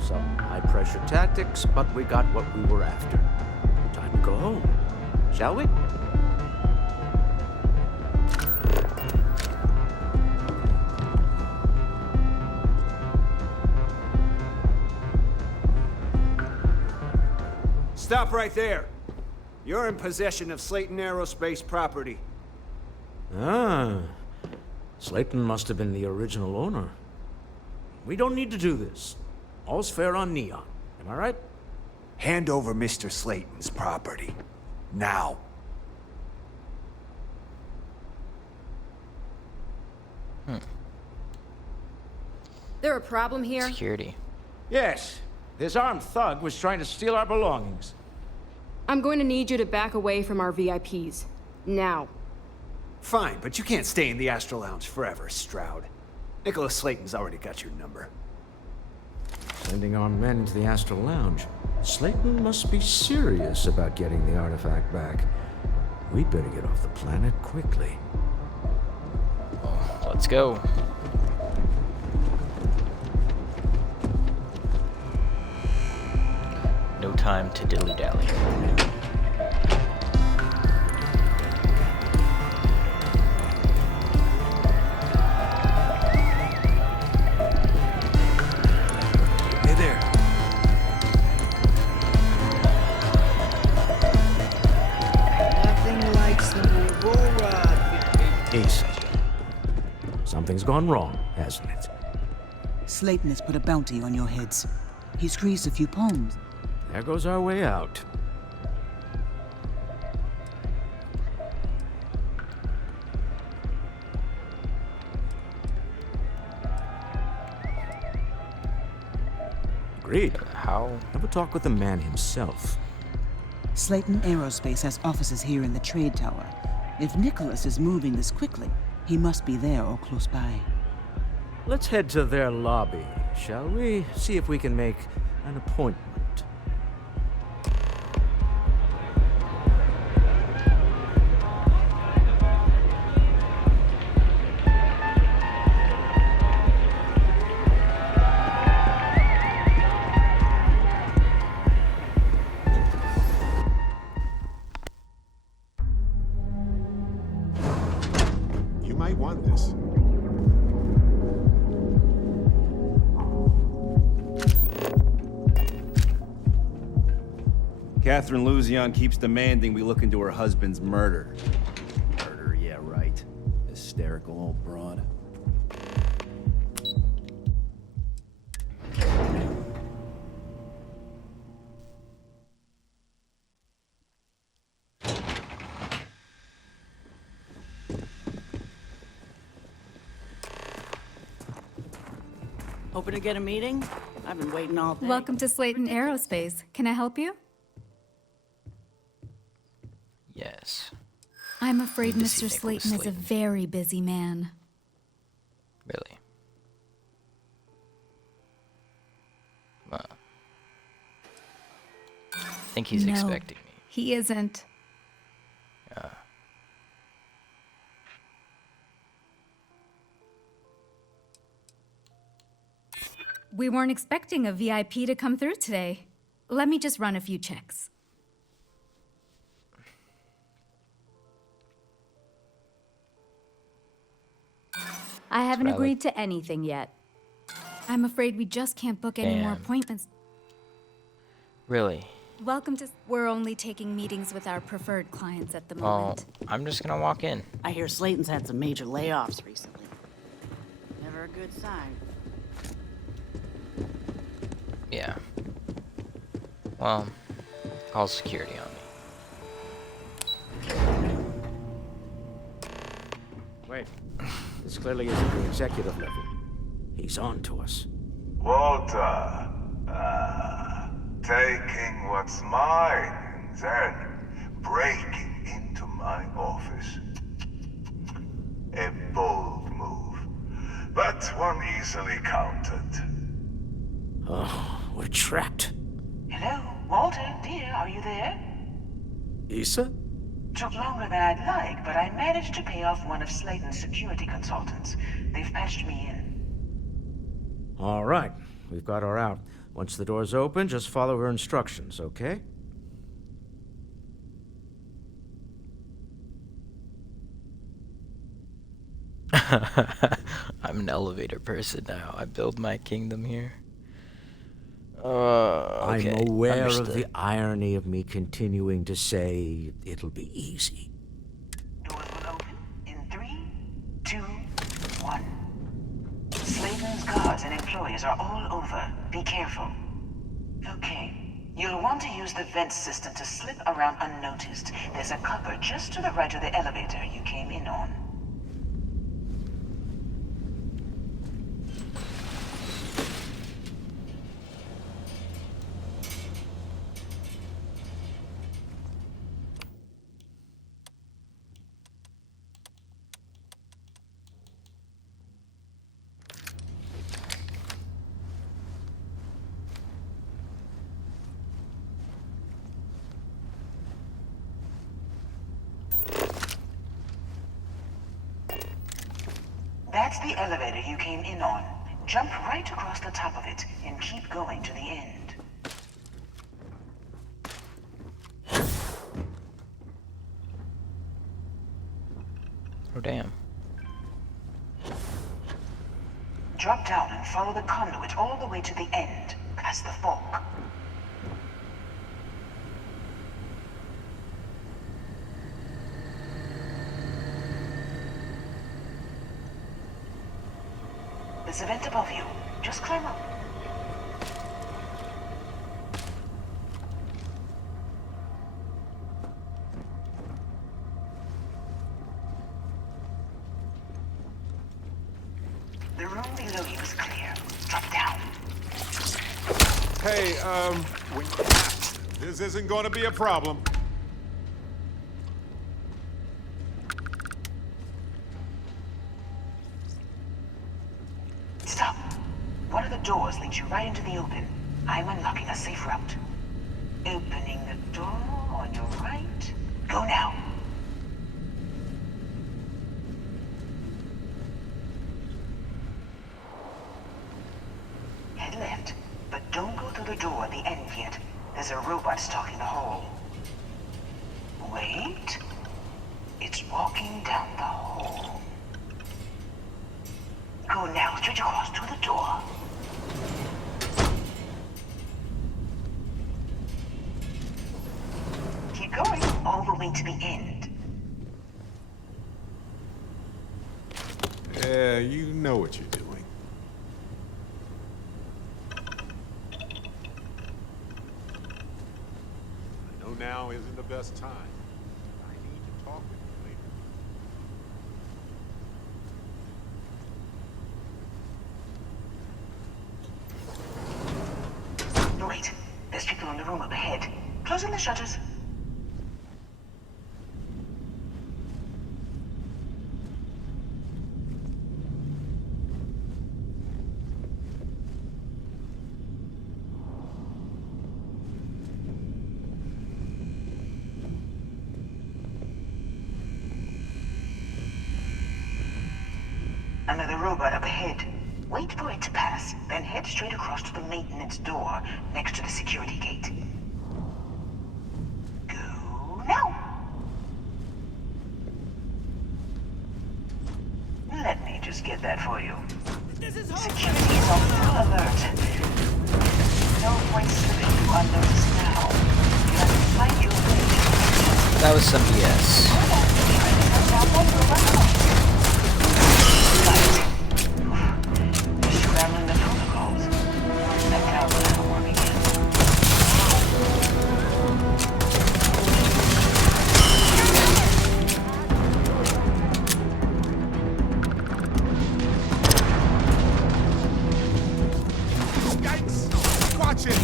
Some high-pressure tactics, but we got what we were after. Time to go home, shall we? Stop right there. You're in possession of Slayton Aerospace property. Ah, Slayton must have been the original owner. We don't need to do this. All's fair on Neon. Am I right? Hand over Mr. Slayton's property. Now. There a problem here? Security. Yes. This armed thug was trying to steal our belongings. I'm going to need you to back away from our VIPs. Now. Fine, but you can't stay in the Astro Lounge forever, Stroud. Nicholas Slayton's already got your number. Sending armed men into the Astral Lounge. Slayton must be serious about getting the artifact back. We'd better get off the planet quickly. Let's go. No time to dilly-dally. Hey there. Nothing like some Aurora. Ace. Something's gone wrong, hasn't it? Slayton has put a bounty on your heads. He squeezed a few palms. There goes our way out. Agreed. How? Have a talk with the man himself. Slayton Aerospace has offices here in the trade tower. If Nicholas is moving this quickly, he must be there or close by. Let's head to their lobby, shall we? See if we can make an appointment. You might want this. Catherine Luzion keeps demanding we look into her husband's murder. Murder, yeah, right. Hysterical old broad. Hoping to get a meeting? I've been waiting all day. Welcome to Slayton Aerospace. Can I help you? Yes. I'm afraid Need to see Mr. Nicholas Slayton is a very busy man. Really? Well, I think he's No, expecting me. He isn't. We weren't expecting a VIP to come through today. Let me just run a few checks. I haven't what I agreed to anything yet. I'm afraid we just can't book any more Damn. appointments. Really? Welcome to... We're only taking meetings with our preferred clients at the Well, moment. I'm just gonna walk in. I hear Slayton's had some major layoffs recently. Never a good sign. Yeah. Well, call security on me. Wait. This clearly isn't the executive level. He's on to us. Walter, taking what's mine, then breaking into my office. A bold move, but one easily countered. Oh, we're trapped. Hello, Walter, dear, are you there? Issa? Took longer than I'd like, but I managed to pay off one of Slayton's security consultants. They've patched me in. All right. We've got her out. Once the door's open, just follow her instructions, okay? I'm an elevator person now. I build my kingdom here. Okay, I'm aware of understood. the irony of me continuing to say it'll be easy. Doors will open in 3, 2, 1. Sladen's guards and employees are all over. Be careful. Okay. You'll want to use the vent system to slip around unnoticed. There's a cupboard just to the right of the elevator you came in on. That's the elevator you came in on. Jump right across the top of it and keep going to the end. Oh, damn. Drop down and follow the conduit all the way to the end, past the fork. There's a vent above you. Just climb up. The room below you is clear. Drop down. Hey, this isn't going to be a problem. Stop. One of the doors leads you right into the open. I'm unlocking a safe route. Opening the door on your right. Go now. Head left, but don't go through the door at the end yet. There's a robot stalking the hall. Wait. It's walking down the hall. Go now, straight across to the door. Keep going, all the way to the end. Yeah, you know what you're doing. I know now isn't the best time. I need to talk with you later. Wait, there's people in the room up ahead. Closing the shutters. Another robot up ahead. Wait for it to pass, then head straight across to the maintenance door next to the security gate. Go now! Let me just get that for you. Security is on full alert. No point slipping through unnoticed now. You have to find your way. That was some BS. Scrambling the protocols. That cow will never work again. Yikes! Watch it!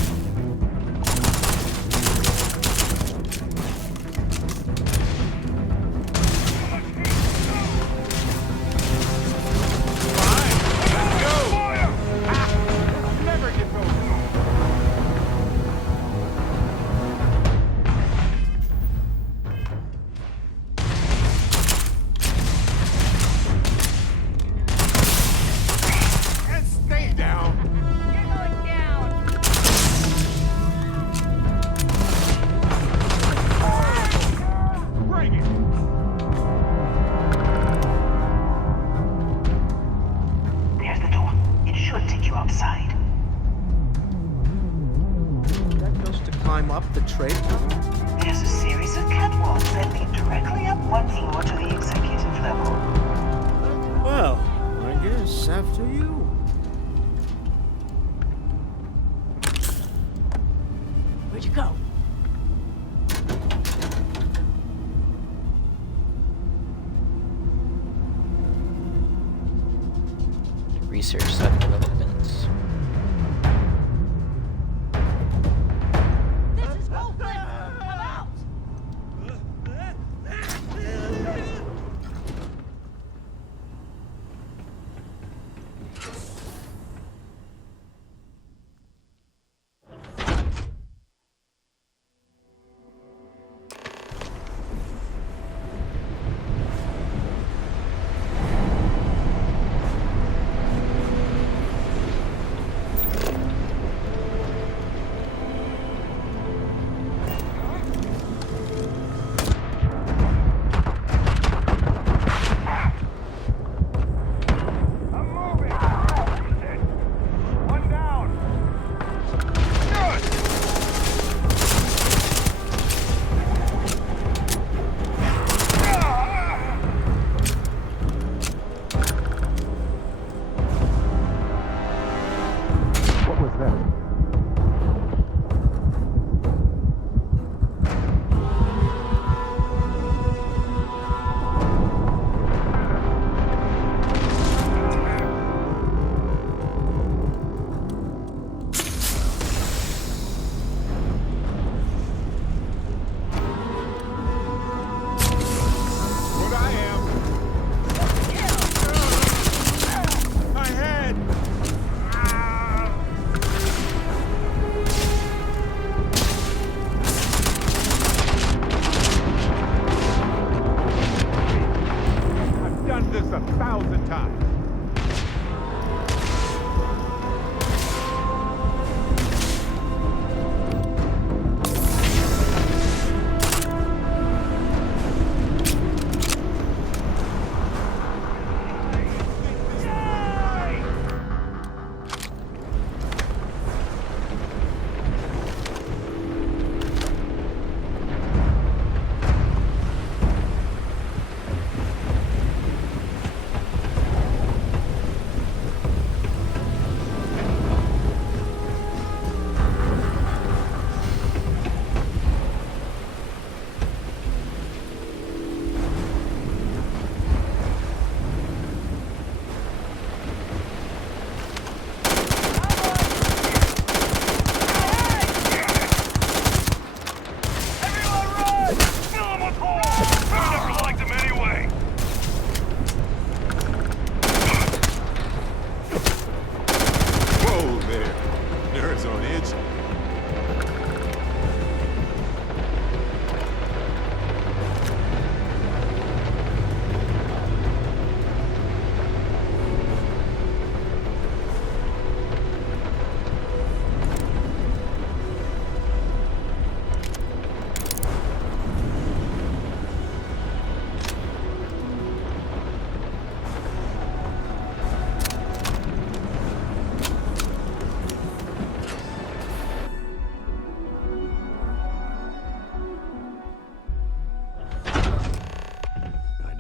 research site developments.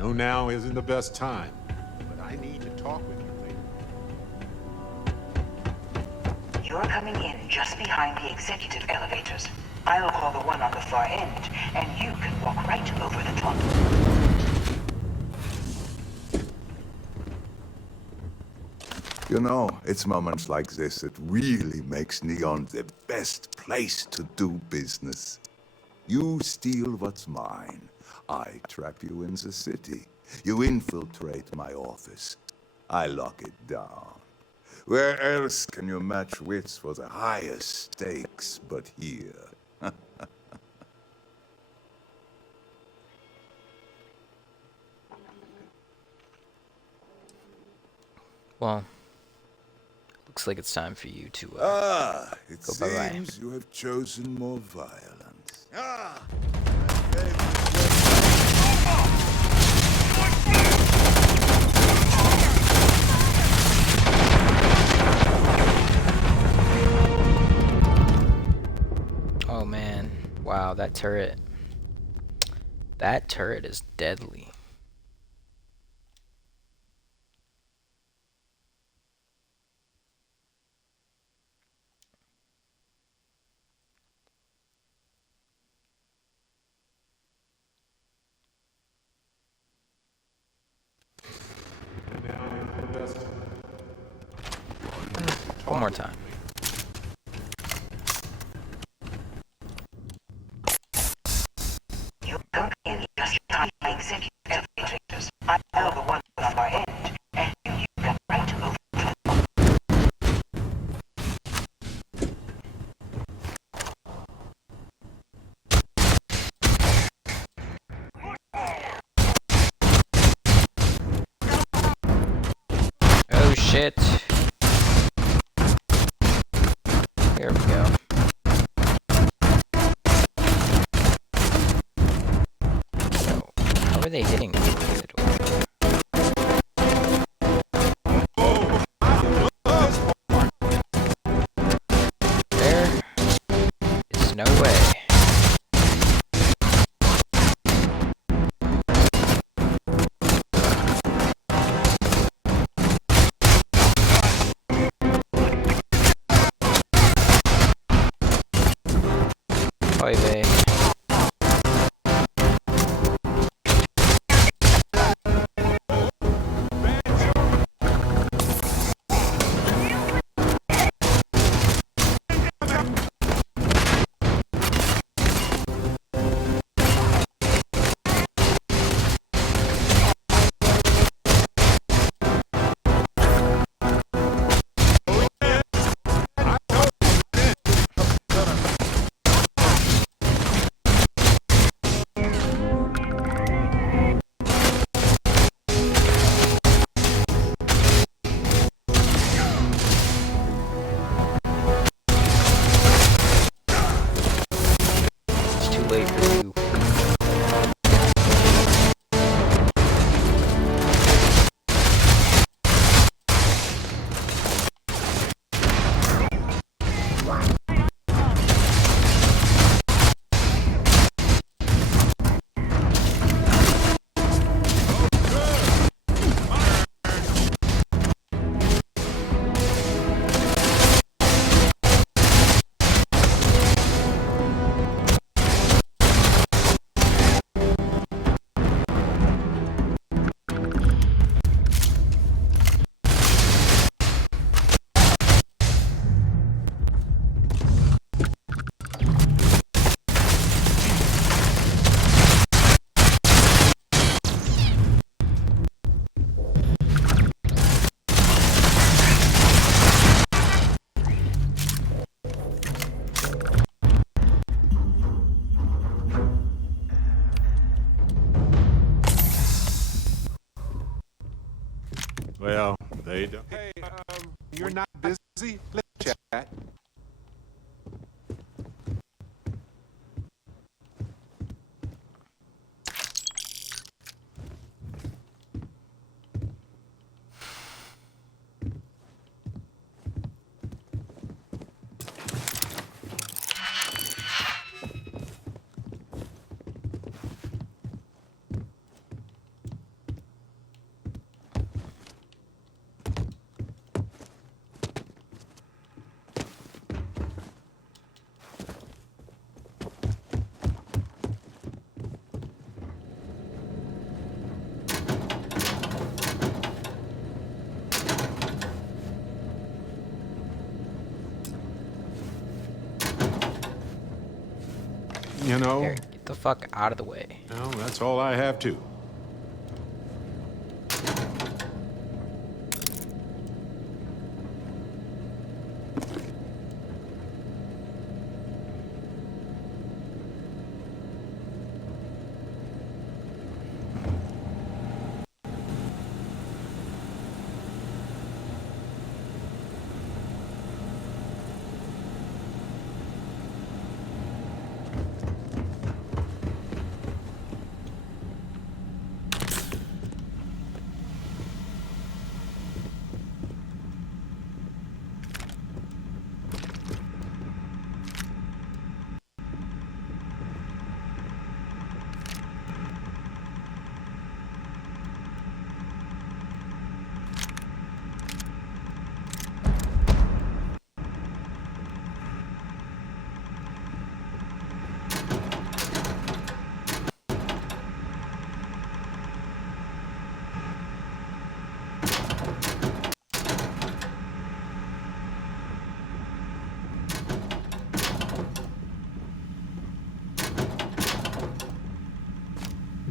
know now isn't the best time, but I need to talk with you later. You're coming in just behind the executive elevators. I'll call the one on the far end, and you can walk right over the top. You know, it's moments like this that really makes Neon the best place to do business. You steal what's mine. I trap you in the city. You infiltrate my office. I lock it down. Where else can you match wits for the highest stakes but here? Well, looks like it's time for you to it go bye-bye. seems you have chosen more violence. Oh man, wow, that turret. That turret is deadly. one more time. You don't need just time executives. I know the one on our end, and you can right over. Oh shit. Here we go. So, how are they hitting me through the door? There is no way. Oy vey. It's too late for you. Well, they don't. Hey, you're not busy? Let's chat. You know? Here, get the fuck out of the way. No, that's all I have too.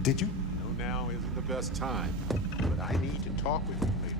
Did you? No, now isn't the best time, but I need to talk with you later.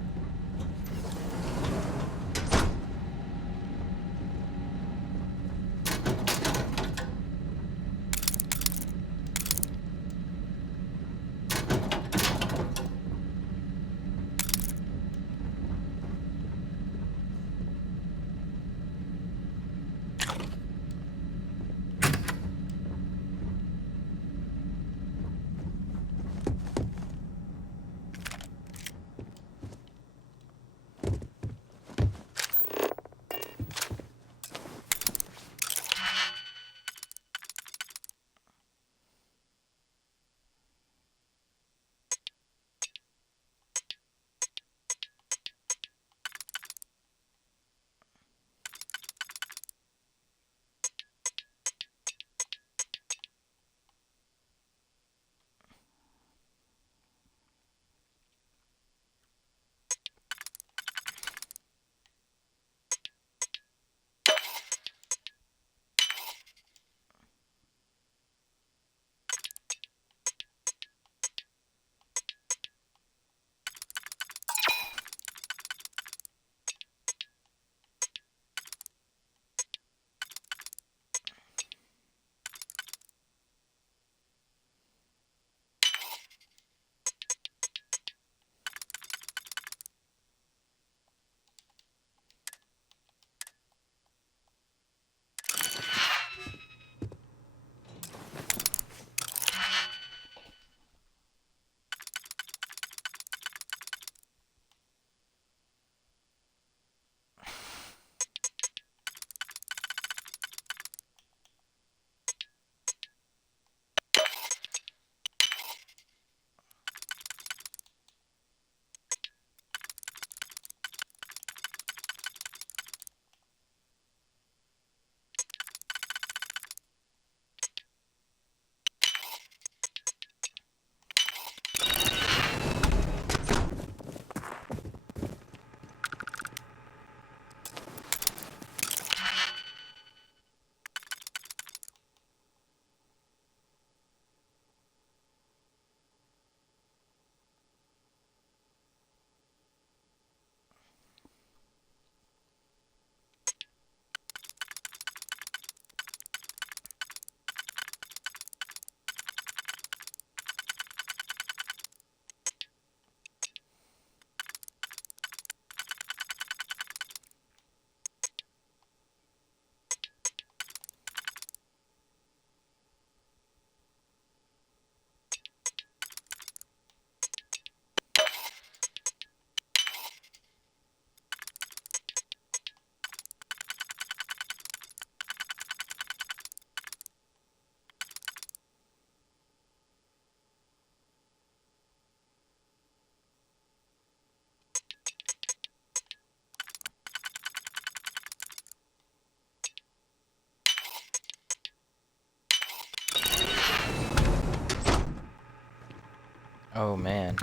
Oh man.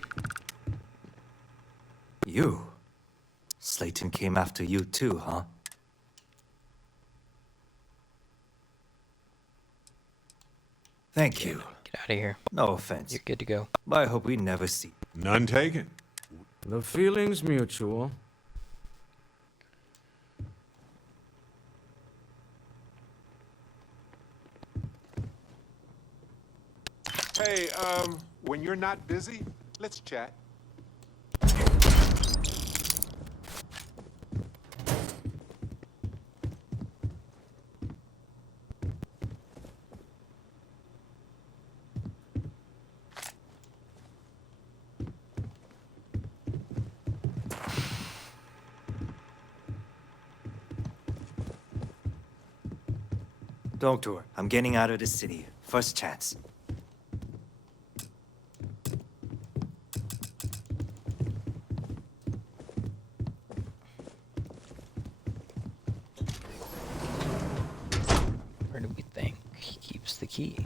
You? Slayton came after you too, huh? Thank you. Get out of here. No offense. You're good to go. But I hope we never see. None taken. The feeling's mutual. Hey, when you're not busy, let's chat. Don't worry. I'm getting out of the city. First chance. Where do we think he keeps the key?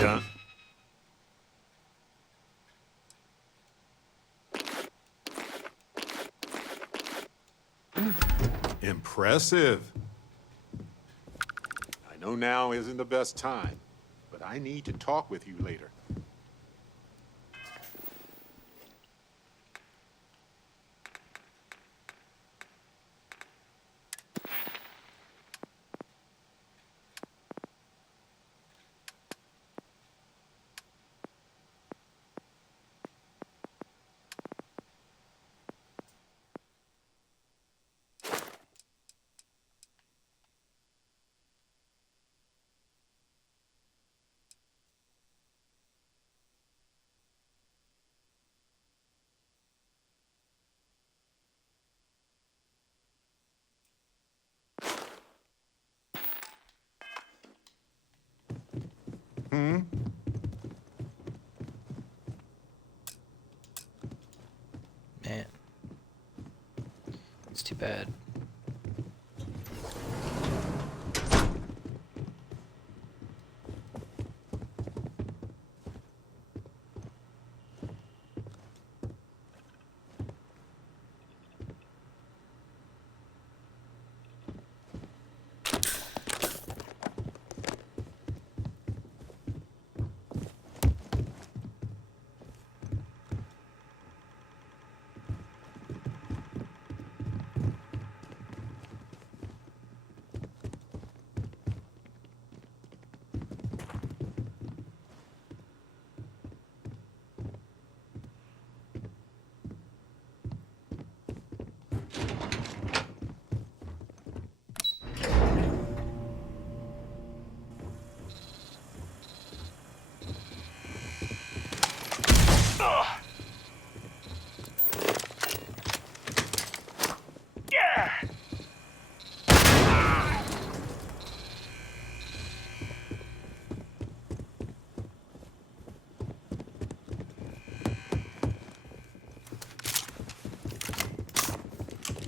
Done. Impressive. I know now isn't the best time, but I need to talk with you later. Man. It's too bad.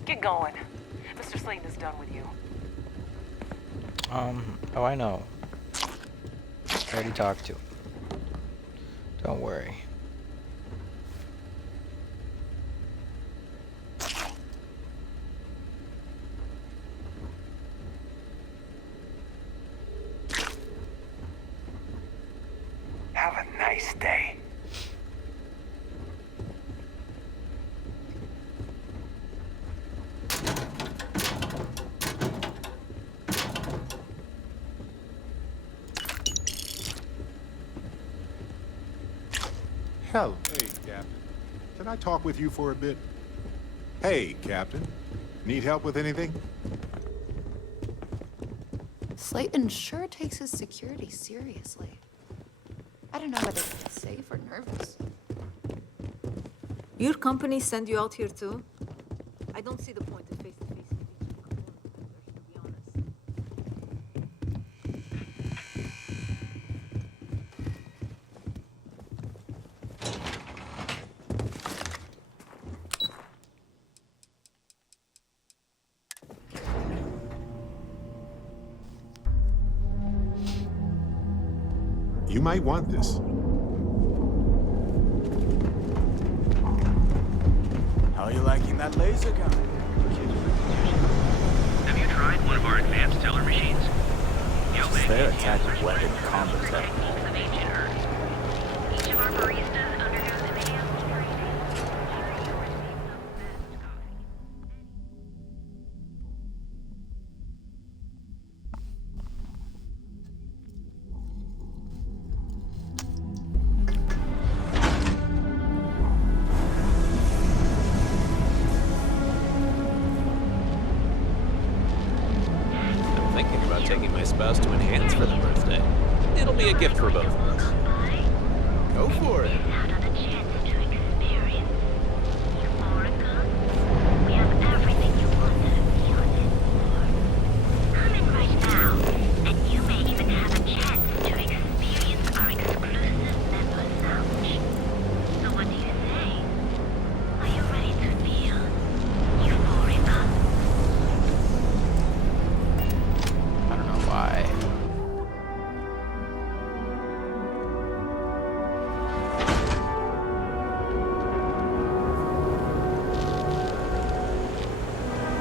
Get going. Mr. Slayton is done with you. Oh, I know. I already talked to him. Don't worry. Have a nice day. Hell, hey, Captain. Can I talk with you for a bit? Hey, Captain. Need help with anything? Slayton sure takes his security seriously. I don't know whether to be safe or nervous. Your company send you out here too? I don't see the point of face-to-face meetings with component holders, to be honest. You might want this. How are you liking that laser gun? Have you tried one of our advanced teller machines? Is their attack weapon combo tech? Each of our baristas undergoes enhanced training. I'm thinking about taking my spouse to Enhance for the birthday. It'll be a gift for both of us. Go for it. I don't know why.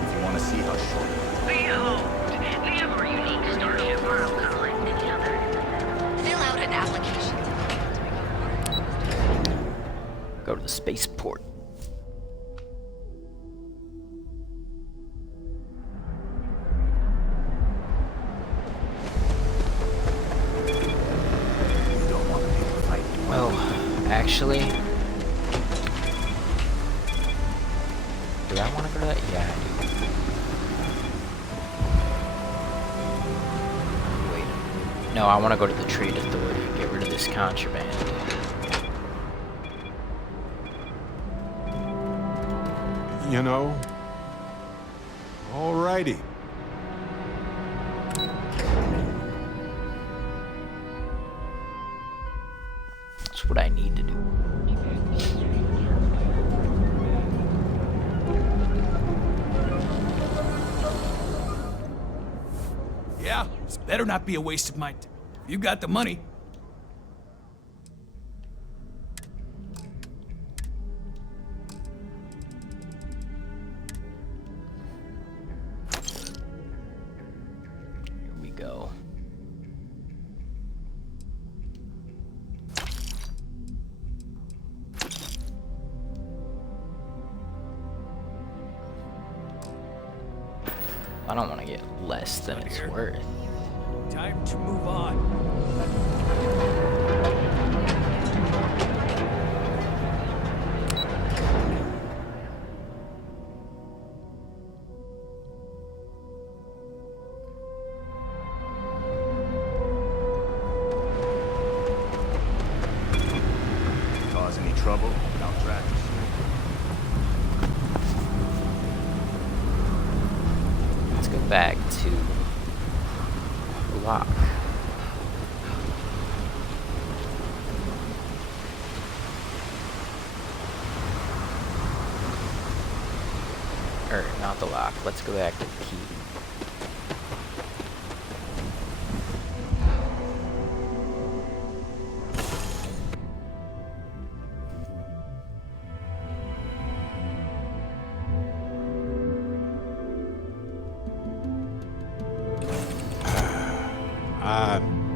If you want to see how short. Behold, the ever unique Starship world unlike any other. Fill out an application. Go to the spaceport. Well, actually, do I want to go to that? Yeah, I do. Wait. No, I want to go to the Trade Authority and get rid of this contraband. You know? Alrighty. That's what I need to do. Yeah, this better not be a waste of my time. You got the money. Here we go. I don't want to get less than it's worth. Time to move on. Cause any trouble? Malpractice. Let's go back to the lock. Or not the lock. Let's go back to the key.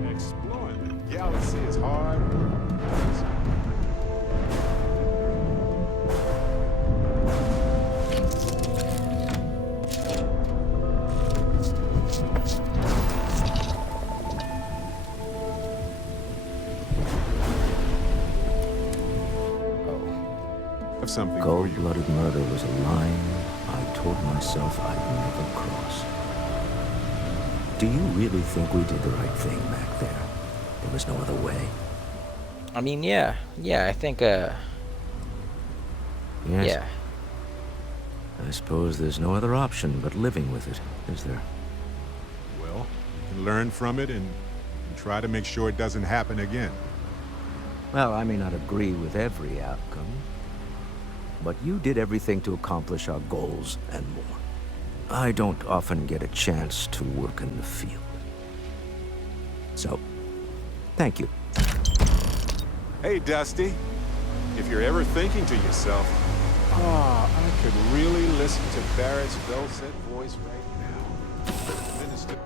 Exploring the galaxy is hard work. have something for you. Cold-blooded murder was a line I told myself I'd never cross. Do you really think we did the right thing back there? There was no other way? I mean, yeah, I think, Yes? yeah. I suppose there's no other option but living with it, is there? Well, you can learn from it and try to make sure it doesn't happen again. Well, I may not agree with every outcome, but you did everything to accomplish our goals and more. I don't often get a chance to work in the field. So, thank you. Hey, Dusty. If you're ever thinking to yourself, I could really listen to Barrett's dulcet voice right now. Minister.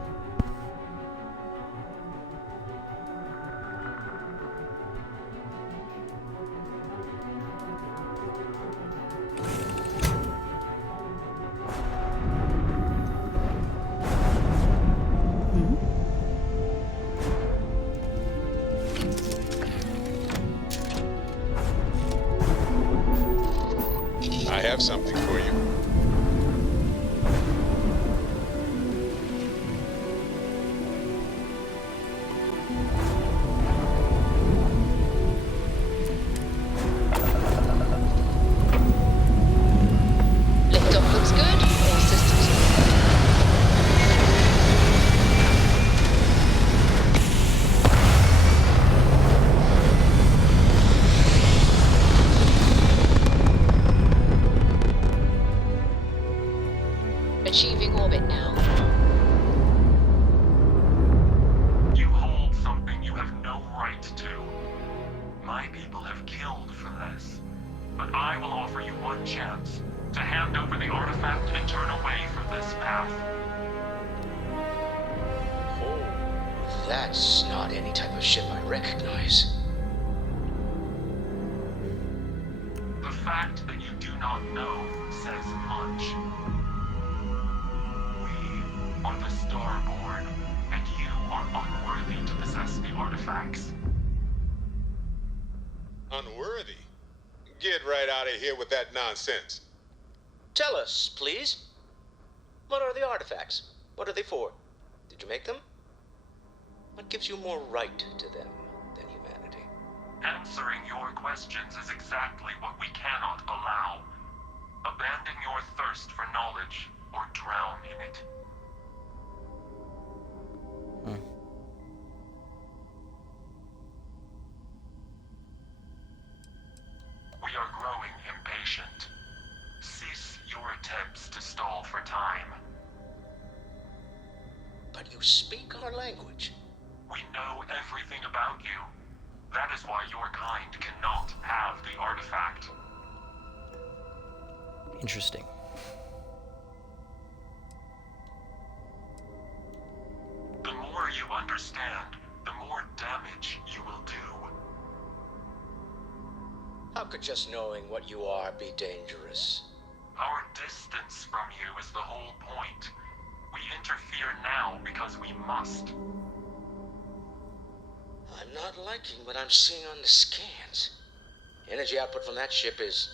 I have something for you. Liftoff looks good. All systems achieving orbit now. You hold something you have no right to. My people have killed for this. But I will offer you one chance to hand over the artifact and turn away from this path. Oh, that's not any type of ship I recognize. The fact that you do not know says much. We are the Starborn, and you are unworthy to possess the artifacts. Unworthy? Get right out of here with that nonsense. Tell us, please. What are the artifacts? What are they for? Did you make them? What gives you more right to them than humanity? Answering your questions is exactly what we cannot allow. Abandon your thirst for knowledge, or drown in it. We are growing impatient. Cease your attempts to stall for time. But you speak our language. We know everything about you. That is why your kind cannot have the artifact. Interesting. The more you understand, the more damage you will do. How could just knowing what you are be dangerous? Our distance from you is the whole point. We interfere now because we must. I'm not liking what I'm seeing on the scans. Energy output from that ship is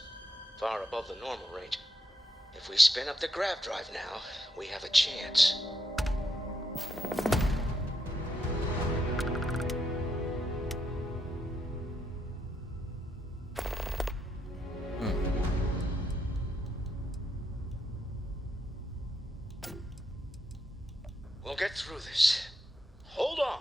far above the normal range. If we spin up the grav drive now, we have a chance. We'll get through this. Hold on.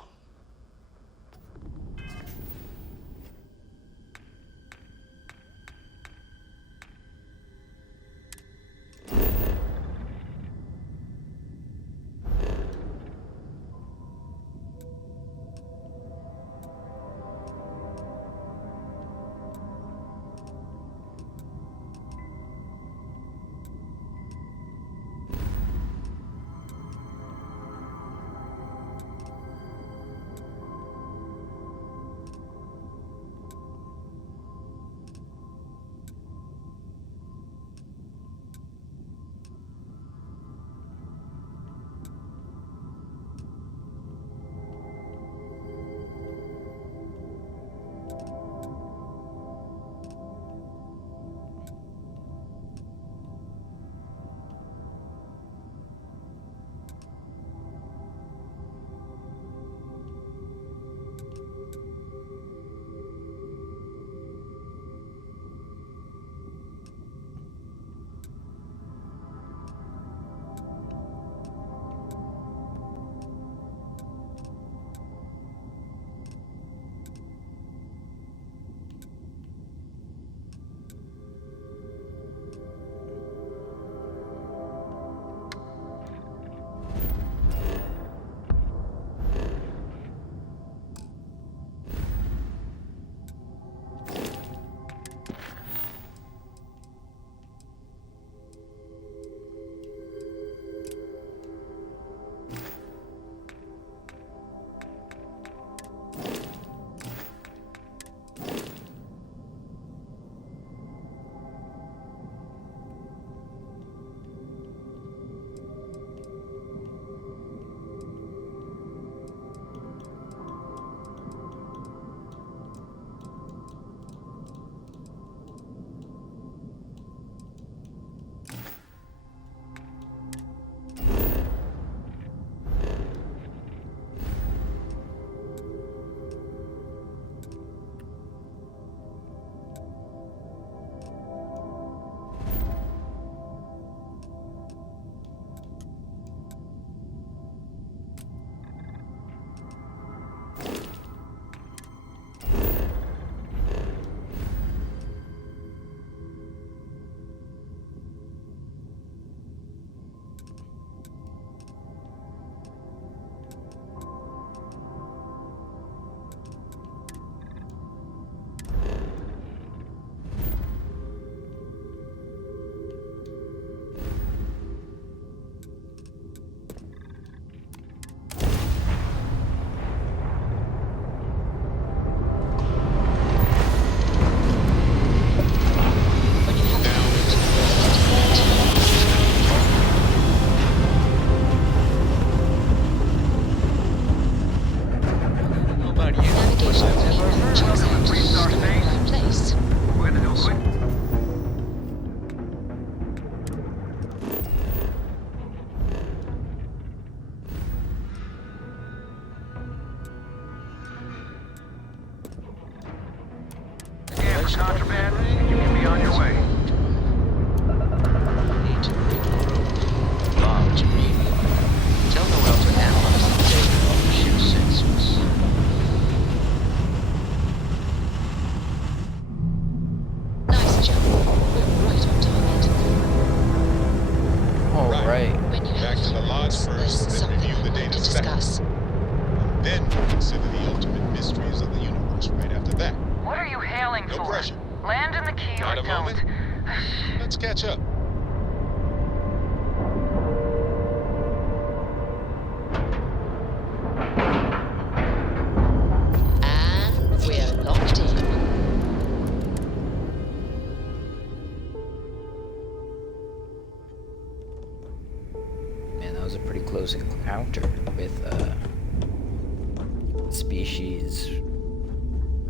for contraband, and you can be on your way. Need to regroup. Large media. Tell Noel to analyze the data on the ship's sensors. Nice job. We're right on target. All right. When you Back to the lodge first, then review the data second. Then we'll consider the ultimate mysteries of the universe right after that. What are you hailing No for? pressure. Land in the key Got or a don't. moment? Let's catch up. And we're locked in. Man, that was a pretty close encounter with species.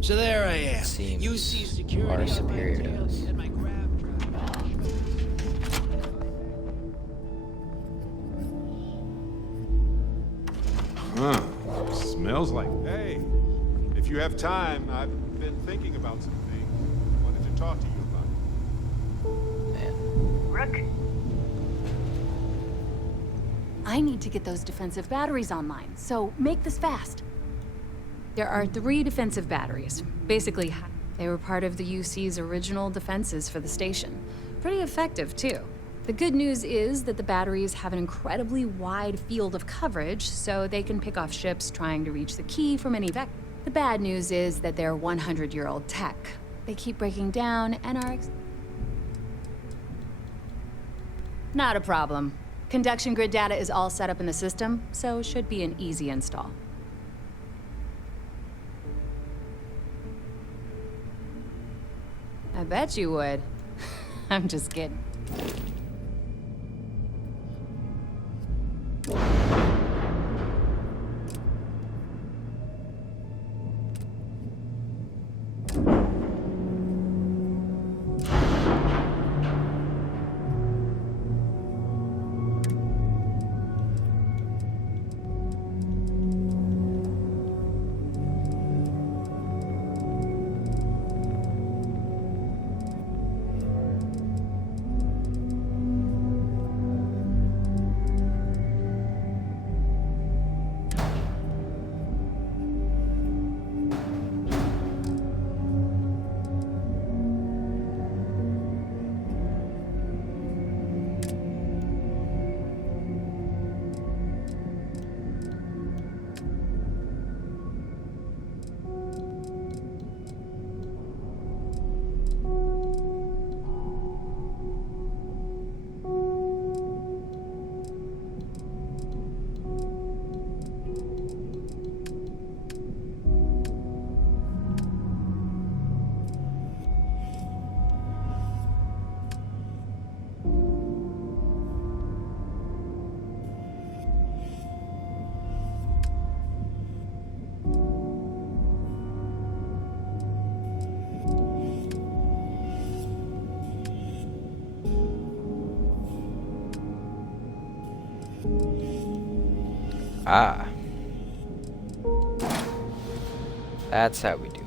So there I am. Seems UC security far on my superior to tail us. and my grav trap. Huh. Smells like. Hey, if you have time, I've been thinking about some things. Wanted to talk to you about. Rook? I need to get those defensive batteries online, so make this fast. There are 3 defensive batteries. Basically, they were part of the UC's original defenses for the station. Pretty effective, too. The good news is that the batteries have an incredibly wide field of coverage, so they can pick off ships trying to reach the key from any vector. The bad news is that they're 100-year-old tech. They keep breaking down and are... Not a problem. Conduction grid data is all set up in the system, so should be an easy install. I bet you would. I'm just kidding. Ah. That's how we do it.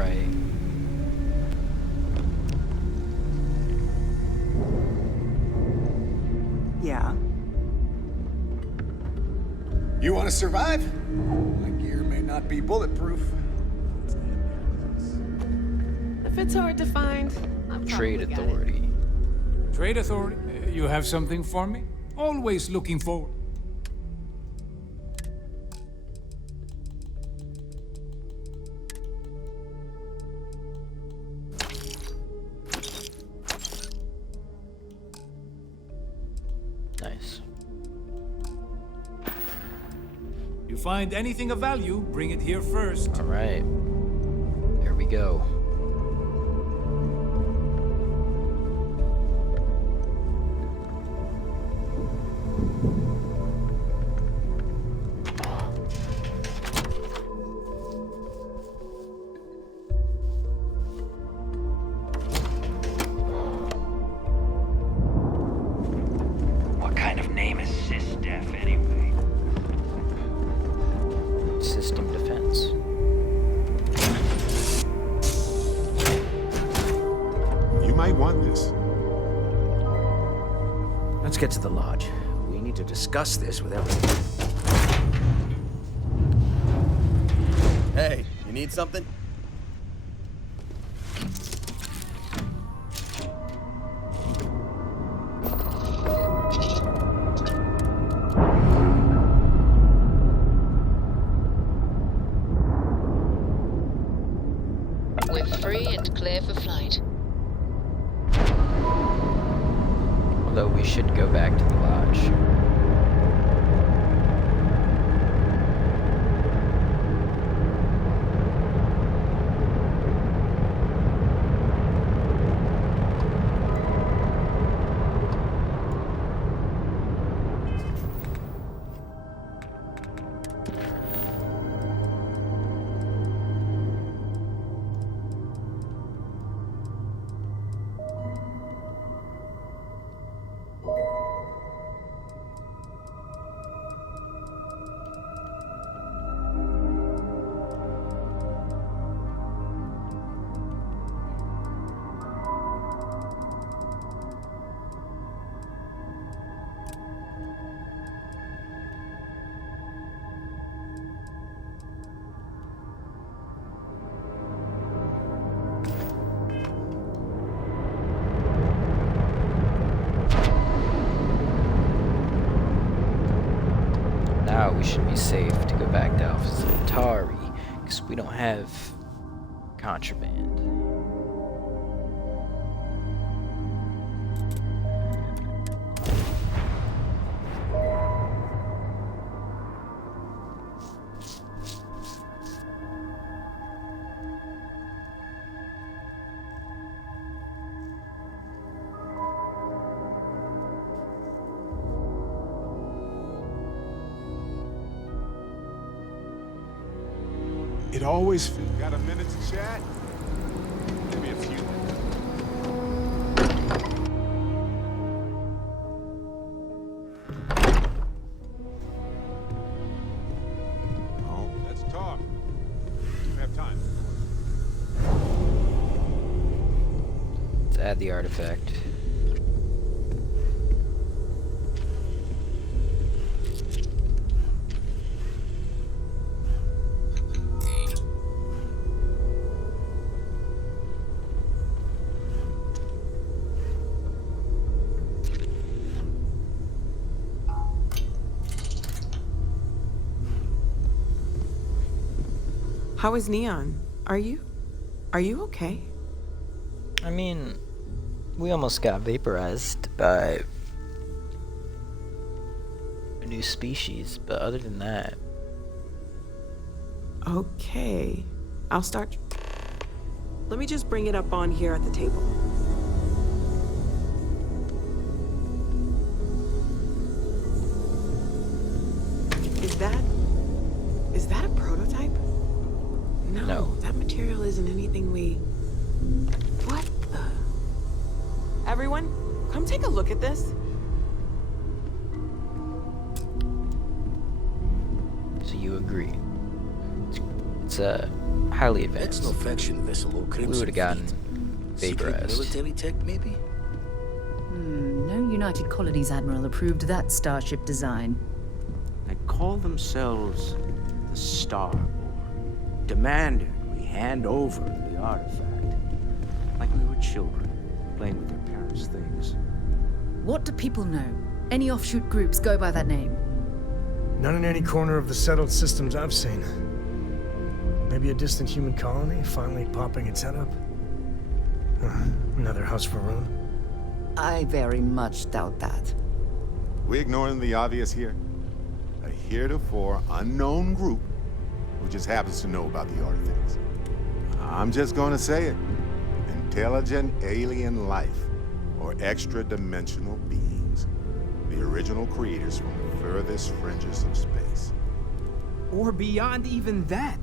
Right. Yeah. You want to survive? My gear may not be bulletproof. If it's hard to find, I've Trade probably got it. authority. Trade authority, you have something for me? Always looking forward. Nice. You find anything of value, bring it here first. All right. There we go. What kind of name is SysDef anyway? System defense. You might want this. Let's get to the lodge. We need to discuss this without... Hey, you need something? We're free and clear for flight. Although we should go back to the lodge. Now we should be safe to go back to Alpha Centauri, because we don't have contraband. It always feels... Got a minute to chat? Give me a few. Oh, let's talk. You have time. Let's add the artifact. How is Neon? Are you okay? I mean, we almost got vaporized by a new species, but other than that... Okay. I'll start. Let me just bring it up on here at the table. Is that a prototype? No, that material isn't anything we... What the... Everyone, come take a look at this. So you agree. It's highly advanced. That's no faction vessel or We Crimson would have gotten Fleet. Secret vaporized. military tech, maybe? No United Colonies Admiral approved that starship design. They call themselves the Starborn. Demanded we hand over the artifact. Like we were children, playing with their parents' things. What do people know? Any offshoot groups go by that name? None in any corner of the settled systems I've seen. Maybe a distant human colony finally popping its head up? Another house for Rune? I very much doubt that. We ignoring the obvious here? A heretofore unknown group who just happens to know about the artifacts. I'm just gonna say it. Intelligent alien life, or extra-dimensional beings. The original creators from the furthest fringes of space. Or beyond even that.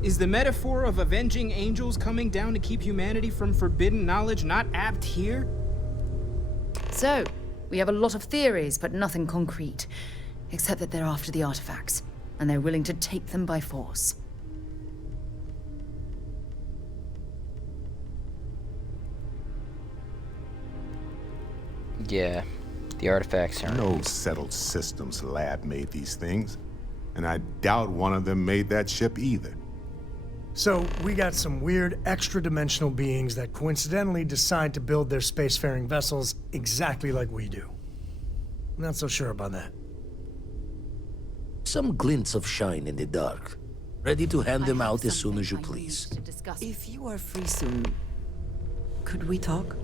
Is the metaphor of avenging angels coming down to keep humanity from forbidden knowledge not apt here? So, we have a lot of theories, but nothing concrete. Except that they're after the artifacts, and they're willing to take them by force. Yeah, the artifacts are No settled systems lab made these things, and I doubt one of them made that ship either. So, we got some weird extra-dimensional beings that coincidentally decide to build their spacefaring vessels exactly like we do. Not so sure about that. Some glints of shine in the dark. Ready to hand them out as soon as you please. If you are free soon, could we talk?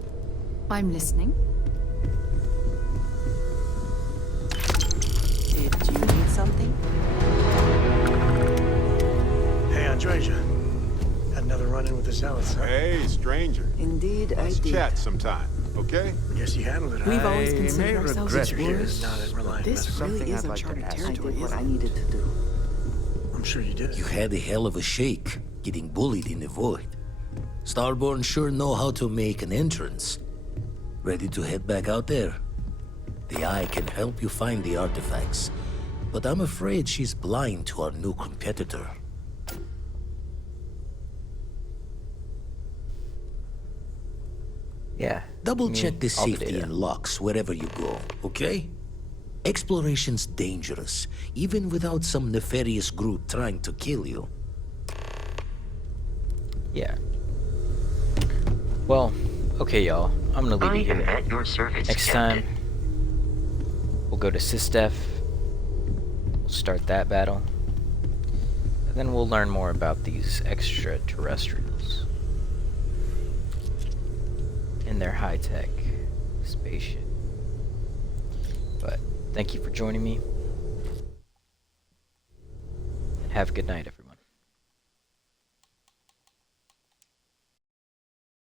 I'm listening. Did you need something? Hey, Andreja. Had another run-in with the Zealots, huh? Hey, stranger. Indeed, Let's I did. chat sometime, okay? Guess you handled it. We've huh? always considered ourselves explorers. This Something really is I'd like to uncharted ask. territory, I did what isn't I it? needed to do. I'm sure you did. You had a hell of a shake, getting bullied in the void. Starborn sure know how to make an entrance. Ready to head back out there? The Eye can help you find the artifacts, but I'm afraid she's blind to our new competitor. Yeah. Double check the all the safety data. and locks wherever you go, okay? Exploration's dangerous, even without some nefarious group trying to kill you. Yeah. Well, okay, y'all. I'm gonna leave you I am here. at your service, Next Captain. time, we'll go to Sistef. We'll start that battle. And then we'll learn more about these extraterrestrials. And their high-tech spaceship. But thank you for joining me. And have a good night, everybody.